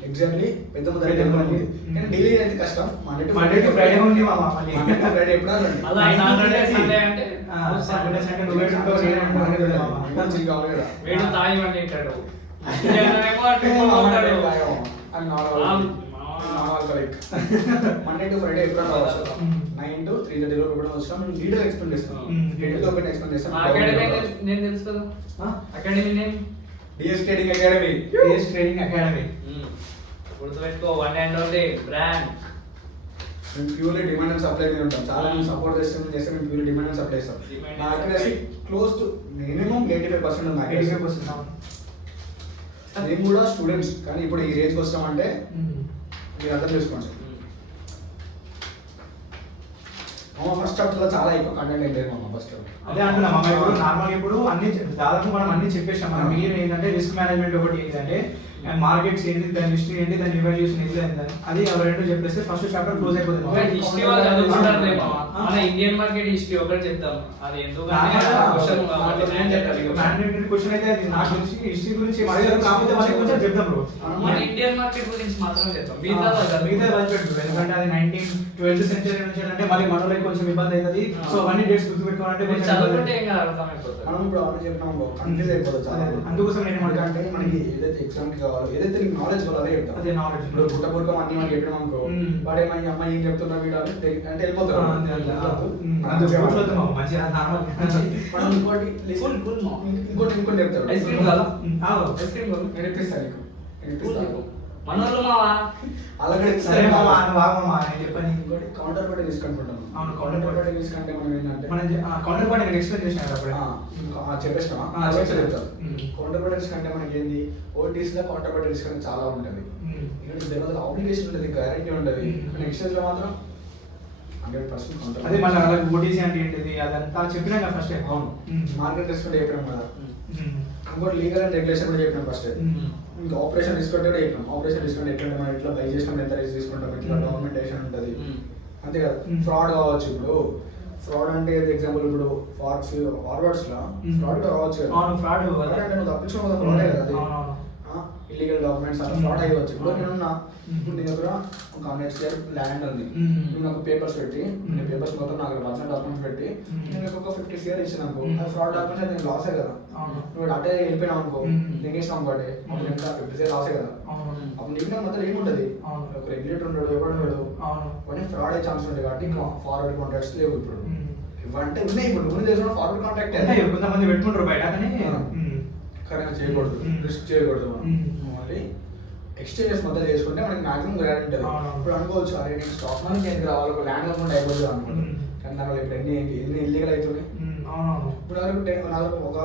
ఎగ్జాక్ట్లీ పెద్ద టెంపుల్ ఉంది. కానీ డైలీ అయితే కష్టం, మండే టు ఫ్రైడే ఉంది మామ. మళ్ళీ ఫ్రైడే ఎప్పుడు రండి. వేడు తాగి వండి ఉంటాడు. మండే టు ఫ్రైడే ఎప్పుడు రావచ్చు, 9 to 3:30 లోపు కూడా వచ్చాం. మేము డీటెయిల్ ఎక్స్ప్లెయిన్ చేస్తాం, డీటెయిల్ ఓపెన్ ఎక్స్ప్లెయిన్ చేస్తాం. అకాడమీ నేను తెలుసు కదా, academy name DS trading academy. DS trading academy గుర్తుపెట్టుకో, వన్ అండ్ ఓన్లీ బ్రాండ్. మేము ప్యూర్లీ డిమాండ్ అండ్ సప్లై మీద ఉంటాం. చాలా మంది సపోర్ట్ చేస్తే మేము ప్యూర్లీ డిమాండ్ అండ్ సప్లై ఇస్తాం. మా అక్యురసీ క్లోజ్ టు మినిమం 85% ఉంది. 85%. మేము కూడా స్టూడెంట్స్, కానీ ఇప్పుడు ఈ రేంజ్కి వస్తామంటే మీరు అర్థం చేసుకోండి. ఫస్ట్ చాప్టర్ లో చాలా ఎక్కువ కంటెంట్ ఏం లేదు మామ. ఫస్ట్ అదే అంటున్నా మామ, ఇప్పుడు నార్మల్ ఇప్పుడు అన్ని దాదాపు మనం అన్ని చెప్పేసాం. మనం మెయిన్ ఏంటంటే రిస్క్ మేనేజ్మెంట్ ఒకటి ఏంటంటే మార్కెట్స్ ఏంటి, దాని హిస్టరీ ఏంటి, దాని ఇవాల్యుయేషన్ ఏంటి అని అది ఎవరైనా చెప్పేస్తే ఫస్ట్ చాప్టర్ క్లోజ్ అయిపోతుంది. హిస్టరీ వాళ్ళు చదువుకుంటారు మన ఇండియన్ మార్కెట్ హిస్టరీ ఒకటి చెప్తాం, అది ఎందుకు మ్యాండేటరీ క్వశ్చన్ అయితే అది నాకు తెలిసి హిస్టరీ గురించి కాకపోతే వాళ్ళకి కొంచెం చెప్తాం బ్రో. మన ఇండియన్ మార్కెట్ గురించి మాత్రం చెప్తాం, మిగతా వదిలిపెట్టు. ఎందుకంటే అది 12th సెంచరీ నుంచి అంటే మళ్ళీ మనలోకి కొంచెం ఇబ్బంది అవుతుంది. సో అవన్నీ డేట్స్ గుర్తుపెట్టుకోవాలంటే చదువుకుంటే ఏం కాదు, అర్థమైపోతుంది. మనం ఇప్పుడు ఆల్రెడీ చెప్పినాం బ్రో, కన్ఫ్యూజ్ అయిపోతుంది చాలా. అందుకోసం నేను అంటే మనకి ఏదైతే ఎగ్జామ్ కి కావాలో, ఏదైతే నీకు నాలెడ్జ్ కావాలో అదే చెప్తాం. అదే నాలెడ్జ్. ఇప్పుడు పుట్టపూర్వకం అన్ని మనకి చెప్పినాం అనుకో, వాడు ఏమై అమ్మాయి ఏం చెప్తున్నా వీడు అంటే వెళ్ళిపోతారు. ఇంకోటి చెప్తారు, ఐస్ క్రీమ్ కదా, ఐస్ క్రీమ్ కదా నేర్పిస్తాను నీకు. మనోళ్ళు మావా అలాగే ఇంకోటి కౌంటర్ పార్టీ తీసుకుంటున్నాం. అవును, కౌంటర్ పార్టీ తీసుకుంటే మనం ఏంటంటే కౌంటర్ పార్టీ నేను ఎక్స్ప్లెయిన్ చేసిన చెప్పేస్తాం. చెప్తారు కౌంటర్ పార్టీ రిస్క్ అంటే మనకి ఏంది, ఓటీస్ లో కౌంటర్ పార్టీ రిస్క్ అంటే చాలా ఉంటుంది. ఇక్కడ ఆబ్లిగేషన్ ఉంటుంది, గ్యారంటీ ఉంటుంది. కానీ ఎక్స్చేంజ్ లో మాత్రం 100% కౌంటర్. అదే మళ్ళీ అలాగే ఓటీసీ అంటే ఏంటిది అదంతా చెప్పినా కదా ఫస్ట్. అవును, మార్కెట్ రిస్క్ చెప్పినాం కదా. ఇంకోటి లీగల్ అండ్ రెగ్యులేషన్ కూడా చెప్పినాం ఫస్ట్. ఇంకా ఆపరేషన్ రిస్క్ కూడా చెప్పినాం. ఆపరేషన్ రిస్క్ అంటే ఎట్లా మనం ఎట్లా బై చేసినాం, ఎంత రిస్క్ తీసుకుంటాం, ఎట్లా డాక్యుమెంటేషన్ ఉంటుంది, అంతే కదా. ఫ్రాడ్ కావచ్చు, ఇప్పుడు ఫ్రాడ్ అంటే ఎగ్జాంపుల్ ఇప్పుడు ఫార్వర్డ్స్ లో ఫ్రాడ్ కావచ్చు కదా. ఫ్రాడ్ అంటే నువ్వు తప్పించుకోవడం ఫ్రాడే కదా. అది ఇల్లీగల్ డాక్యుమెంట్స్ అట్లా ఫ్రాడ్ అయ్యవచ్చు. ఇప్పుడు నేనున్నా, ఇప్పుడు నీ దగ్గర ఒక 100 acres ల్యాండ్ ఉంది, నువ్వు నాకు పేపర్స్ పెట్టి, నీ పేపర్స్ మొత్తం నాకు పర్సనల్ డాక్యుమెంట్స్ పెట్టి నేను ఒక 50 acres ఇచ్చిన అనుకో, అది ఫ్రాడ్ డాక్యుమెంట్స్ అయితే నేను లాసే కదా. నువ్వు అటే వెళ్ళిపోయినావు అనుకో, నేను వేసినాం అనుకోండి, అప్పుడు నేను 50 acres లాసే కదా. అప్పుడు నీకు నాకు మధ్యలో ఏముంటుంది, ఒక రెగ్యులేటర్ ఉండడు, ఎవరు ఉండడు, కొన్ని ఫ్రాడ్ అయ్యే ఛాన్స్ ఉంటుంది. కాబట్టి ఫార్వర్డ్ కాంట్రాక్ట్స్ లేవు ఇప్పుడు. ఇవంటే ఉన్నాయి, ఇప్పుడు నువ్వు తెలిసిన ఫార్వర్డ్ కాంట్రాక్ట్ కొంతమంది పెట్టుకుంటారు బయట, కానీ కరెక్ట్ చేయకూడదు, రిస్క్ చేయకూడదు. మళ్ళీ ఎక్స్చేంజెస్ మధ్య చేసుకుంటే మనకి మాక్సిమం గ్రాండ్ ఉంటుంది. ఇప్పుడు అనుకోవచ్చు, అరే నేను స్టాక్ మార్కెట్ ఎందుకు రావాలి, ఒక ల్యాండ్ అకౌంట్ అయిపోతుంది అనుకుంటాను. కానీ దానివల్ల ఇప్పుడు ఎన్ని ఇల్లీగల్ అవుతుంది. ఇప్పుడు నాకు ఒక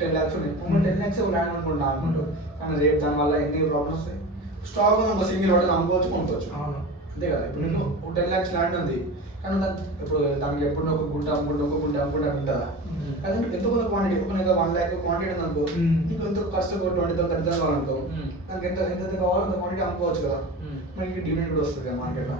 10 lakhs ఉన్నాయి, 10 lakhs ల్యాండ్ అనుకుంటున్నా అనుకుంటారు. కానీ రేపు దానివల్ల ఎన్ని ప్రాబ్లమ్స్ వస్తాయి. స్టాక్ ఒక సింగిల్ హోటల్ అమ్ముకోవచ్చు, కొనుక్కోవచ్చు, అంతే కదా. ఇప్పుడు నేను 10 lakhs ల్యాండ్ ఉంది, కానీ ఇప్పుడు దానికి ఎప్పుడు ఒక గుంట అమ్ముకుంటా ఉంటుందా. కానీ ఎంతో కొంత క్వాంటిటీ, ఒక 1 lakh క్వాంటిటీ ఉంది అనుకో, నీకు ఎంతో ఖర్చు 20,000 30,000 కావాలనుకో, దానికి ఎంత కావాలో అంత క్వాంటిటీ అమ్ముకోవచ్చు కదా. మనకి డివిడెండ్ కూడా వస్తుంది కదా మార్కెట్లో.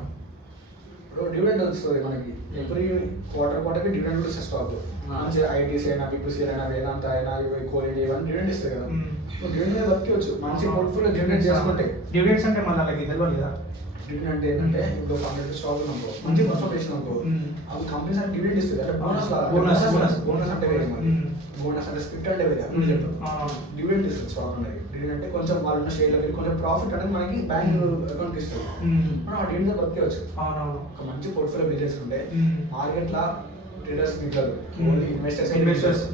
ఇప్పుడు డివిడెండ్ వస్తుంది మనకి ఎవ్రీ క్వార్టర్కి డివిడెండ్ కూడా ఇస్తే స్టాక్ మంచి ఐటీసీ అయినా, పీపీసీ అయినా, వేదాంత అయినా, కోలిటీ ఇవన్నీ డివిడెండ్ ఇస్తాయి కదా. డివిడెండ్ మీద బతికొచ్చు, మంచి పోర్ట్ఫోలియో డివిడెండ్ చేసుకుంటే. డివిడెండ్స్ అంటే మళ్ళీ అలాగే తెలియదా? డివిడెండ్ అంటే ఏంటంటే ఇప్పుడు 100 స్టాక్ అనుకో, మంచి పర్ఫార్మెన్స్ అనుకో, అవి కంపెనీస్ అంటే డివిడెండ్ ఇస్తుంది. అంటే బోనస్ బోనస్ అంటే వేరే, బోనస్ అంటే స్క్రిప్ట్ అంటే వేరే. అప్పుడు చెప్తాను డివిడెండ్ ఇస్తుంది స్టాక్ అనేది. డివిడెండ్ అంటే కొంచెం వాళ్ళ షేర్లకి కొంచెం ప్రాఫిట్ అనేది మనకి బ్యాంక్ అకౌంట్కి ఇస్తుంది. మనం ఆ డివిడెండ్ బతికేవచ్చు. ఒక మంచి పోర్ట్ఫోలియో బిజినెస్ ఉంటే మార్కెట్లో ట్రేడర్స్ మిగలరు, ఓన్లీ ఇన్వెస్టర్స్.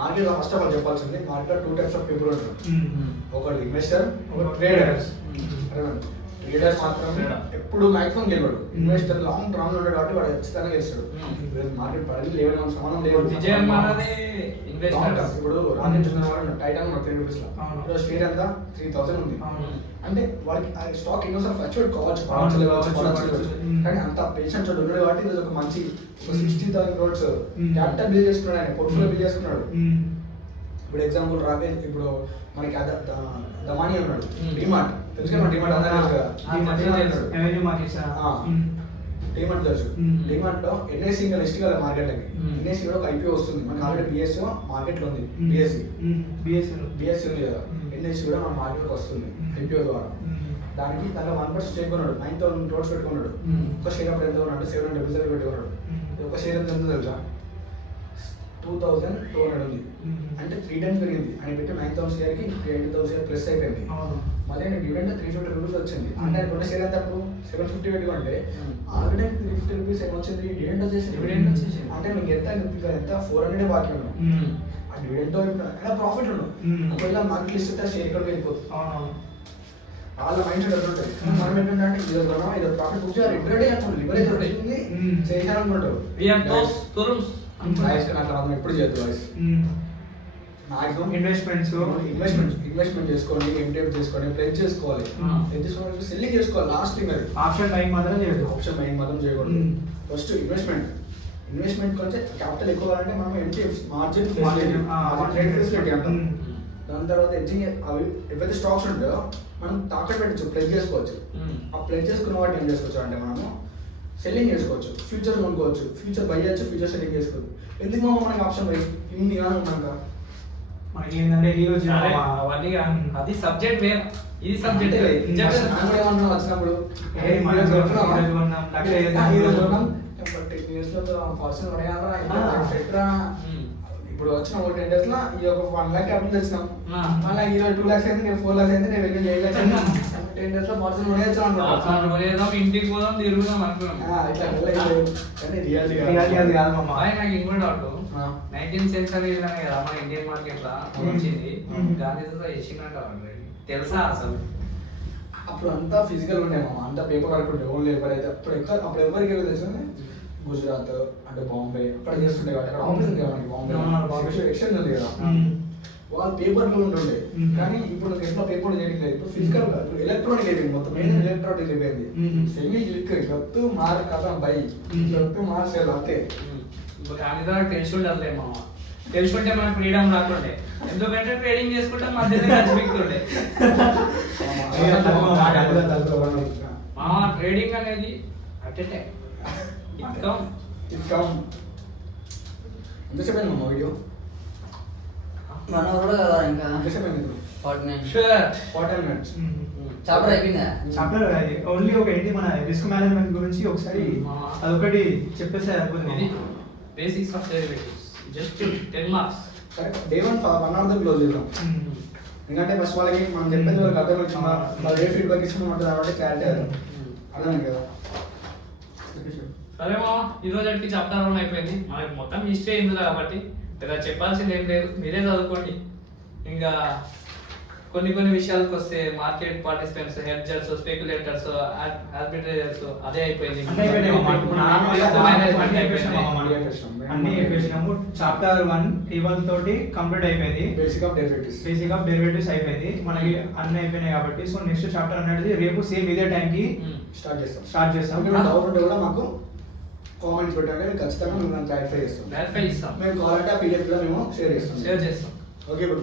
మార్కెట్లో ఫస్ట్ ఆఫ్ ఆల్ చెప్పాల్సింది, మార్కెట్లో 2 types ఆఫ్ పీపుల్ ఉంటారు. ఒకటి ఇన్వెస్టర్, ఒకటి ట్రేడర్స్. ట్రేడర్స్ మాత్రం ఎప్పుడు మాక్సిమం గెలవడు. ఇన్వెస్టర్ లాంగ్ టర్మ్ లో ఉంటాడు కాబట్టి వాడు ఖచ్చితంగా గెలుస్తాడు. మార్కెట్ పడింది లేవని మన సమానం లేదు. ఇప్పుడు రాకెట్ చూసిన వాడు టైటాన్ మనకు 3 rupees లో షేర్ ఎంత 3,000 ఉంది అంటే వాడికి ఆ స్టాక్ ఎన్నోసార్లు ఫ్లక్చువేట్ కావచ్చు, కానీ అంత పేషెన్స్ ఉన్నాడు కాబట్టి ఇది ఒక మంచి 60,000 crores క్యాపిటల్ బిల్డ్ చేసుకున్నాడు, ఆయన పోర్ట్ఫోలియో బిల్డ్ చేసుకున్నాడు. ఇప్పుడు ఎగ్జాంపుల్ రాకేష్, ఇప్పుడు మనకి దమాని ఉన్నాడు, డిమార్ట్ తెలుసు కదా, డిమార్ట్ అందరూ కదా, డిమార్ట్ తెలుసు. డిమార్ట్ లో ఎన్ఐసి ఇంకా లిస్ట్ కదా మార్కెట్లకి, ఎన్ఐసి కూడా ఒక ఐపీఓ వస్తుంది మనకి. ఆల్రెడీ బిఎస్సి మార్కెట్ లో ఉంది, బిఎస్సి ఉంది కదా, ఎన్ఐసి కూడా మన మార్కెట్కి వస్తుంది ఐపీఓ ద్వారా. దానికి దాంట్లో 1% స్టేక్ కొన్నాడు, 9,000 crores పెట్టుకున్నాడు. ఒక షేర్ అప్పుడు ఎంత ఉన్నాడు, 700 rupees పెట్టుకున్నాడు. ఒక షేర్ ఎంత తెలుసా, 2,200 ఉంది. అంటే 3 times పెరిగింది. ఆయన పెట్టి 9,000 షేర్కి 20,000 షేర్ ప్లస్ అయిపోయింది. మళ్ళీ డివిడెండ్ 350 rupees వచ్చింది. అంటే ఆయన కొన్న షేర్ ఎంత అప్పుడు 750 పెట్టుకుంటే ఆల్రెడీ 350 rupees ఏమొచ్చింది, డివిడెండ్ వచ్చేసి. అంటే మీకు ఎంత 400 బాకీ ఉన్నాం. ఆ డివిడెండ్తో అయినా ప్రాఫిట్ ఉన్నాం. ఒకవేళ మార్కెట్ లిస్ట్ ఉంటే షేర్ ఇక్కడ వెళ్ళిపోతుంది. వాళ్ళ మైండ్ సెట్ ఉంటుంది. మనం ఏంటంటే ఇది కొన్నాం, ఇది ప్రాఫిట్ బుక్ చేయాలి, రెగ్యులర్ అనుకుంటుంది, లివరేజ్ ఉంటుంది, చేయాలనుకుంటారు. అట్లా మనం ఎప్పుడు చేయొద్దు వాయిస్. మాక్సిమం ఇన్వెస్ట్మెంట్ చేసుకోండి, ఎంటైప్ చేసుకోండి, ప్లెజ్ చేసుకోవాలి, సెల్లింగ్ చేసుకోవాలి. లాస్ట్ థింగ్ అది ఆప్షన్ బయింగ్ మాత్రం చేయకూడదు. ఫస్ట్ ఇన్వెస్ట్మెంట్ కొంచెం క్యాపిటల్ ఎక్కువ అంటే మనం ఎంటీఎఫ్ మార్జిన్ ఫెసిలిటీ అంటాం. దాని తర్వాత ఎడ్జింగ్ అవి ఏవైతే స్టాక్స్ ఉంటాయో మనం తాకట్టు పెట్టచ్చు, ప్లెజ్ చేసుకోవచ్చు. ఆ ప్లెజ్ చేసుకున్న వాటిని ఏం చేసుకోవచ్చు అంటే మనము సెల్లింగ్ చేసుకోవచ్చు, ఫ్యూచర్ కొనుక్కోవచ్చు, ఫ్యూచర్ బై చేయొచ్చు, ఫ్యూచర్ సెల్లింగ్ చేసుకోవచ్చు. ఎందుకు మనకి ఆప్షన్ బై ఇన్ని ఉన్నాక మనకి ఏంటంటే ఈరోజు అది సబ్జెక్ట్ వేరు, ఇది సబ్జెక్ట్ ఏమన్నా వచ్చినప్పుడు ఇప్పుడు వచ్చిన ఒక 10 days లో ఈ ఒక 1 lakh క్యాపిటల్ తెచ్చినాం. మళ్ళీ ఈరోజు 2 lakhs అయింది, నేను 4 lakhs అయింది, నేను వెళ్ళి 8 lakhs అయింది. 10 days లో పర్సన్ కొనేయచ్చు అనుకుంటాం, ఇంటికి పోదాం తిరుగుదాం అనుకున్నాం. కానీ రియాలిటీ కాదు మామ. నాకు ఇంకోటి డౌట్, 19th century కదా మన ఇండియన్ మార్కెట్ లో వచ్చింది, గాంధీతో వేసిందంట తెలుసా అసలు? అప్పుడు అంతా ఫిజికల్ ఉండే మామ, అంతా పేపర్ వర్క్ ఉండే. ఓన్లీ ఎవరైతే అప్పుడు ఎవరికి తెలిసింది, గుజరాత్ అంటే బాంబే అక్కడ చేస్తుండే కాబట్టి అక్కడ ఆఫీస్ ఉంది కదా బాంబే ఎక్స్చేంజ్ ఉంది కదా, వాళ్ళు పేపర్లో ఉంటుండే. కానీ ఇప్పుడు ఎట్లా పేపర్ చేయడం లేదు, ఇప్పుడు ఫిజికల్ ఎలక్ట్రానిక్ అయిపోయింది, మొత్తం మెయిన్ ఎలక్ట్రానిక్ అయిపోయింది. సెమీ క్లిక్ గొత్తు మార్ కదా బై గొత్తు మార్ సేల్ అంతే. కానీ తెలుసుండే మామ, తెలుసుకుంటే మనకు ఫ్రీడమ్ రాకుండే, ఎందుకంటే ట్రేడింగ్ చేసుకుంటే మధ్యలో ఖర్చుకుంటుండే. ట్రేడింగ్ అనేది అటెండే ఎంతసేపు అయింది మా వీడియో? 1 hour కూడా కదా ఇంకా ఎంతసేపు అయింది 49 షూర్ 40 minutes. చాప్టర్ అయిపోయిందా చాప్టర్ అది ఓన్లీ ఒక ఏంటి మన రిస్క్ మేనేజ్మెంట్ గురించి ఒకసారి అదొకటి చెప్పేస్తే ఇది అయిపోతుంది. Basics of derivatives just 10 marks. సరే డే 1 1 అవర్ క్లోజ్ చేద్దాం. ఎందుకంటే ఫస్ట్ వాళ్ళకి మనం చెప్పేది వాళ్ళకి అర్థం వచ్చిందా, వాళ్ళు ఏ ఫీడ్బ్యాక్ ఇస్తున్నామంటే కాబట్టి క్లారిటీ అర్థమైంది కదా. సరే మామ, ఈ రోజుకి చాప్టర్ 1 అయిపోయింది. మనకి మొత్తం హిస్టరీ అయింది కాబట్టి పెద్ద చెప్పాల్సింది ఏం లేదు, మీరే చదువుకోండి. ఇంకా కొన్ని విషయాలకు వస్తే market participants, hedgers, speculators, arbitrators అదే అయిపోయింది. అన్నీ అయిపోయినాయి మామ. ఇప్పుడు మేనేజ్మెంట్ అన్ని అయిపోయినాము. చాప్టర్ 1 ఇవాళ తోటి కంప్లీట్ అయిపోయింది. బేసిక్ ఆఫ్ డెరివేటివ్స్ అయిపోయింది. మనకి అన్ని అయిపోయినాయి కాబట్టి సో నెక్స్ట్ చాప్టర్ అనేది రేపు సేమ్ ఇదే టైంకి స్టార్ట్ చేస్తాం. చేస్తాం. డౌట్ ఉంటే కూడా మాకు కామెంట్స్ పెట్టండి, మేము ఖచ్చితంగా మేము క్లారిఫై చేస్తాం. క్లారిఫై ఇస్తాం, మేము కావాలంటే ఆ పీడిఎఫ్ కూడా మేము షేర్ చేస్తాం. Okay bro.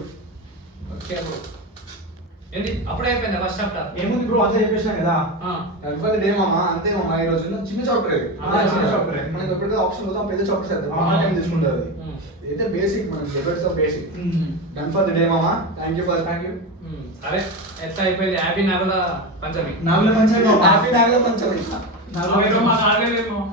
ఏంటి అప్పుడే అయిపోయింది ఫస్ట్ చాప్టర్? ఏముంది బ్రో, అంతా చెప్పేసినాం కదా. గణపతి డే మామ, అంతే మామ. ఈ రోజు చిన్న చాప్టర్ ఇది, చిన్న చాప్టర్. మనకి ఎప్పుడైతే ఆప్షన్ పోతాం పెద్ద చాప్టర్ చేద్దాం, టైం తీసుకుంటుంది అది. ఇదైతే బేసిక్, మనకి debits of basic. Ganapati day మామ, థ్యాంక్ యూ. సరే, ఎట్లా అయిపోయింది? హ్యాపీ నాగుల పంచమి. నాగుల పంచమి. హ్యాపీ నాగుల పంచమి. నాలుగేమో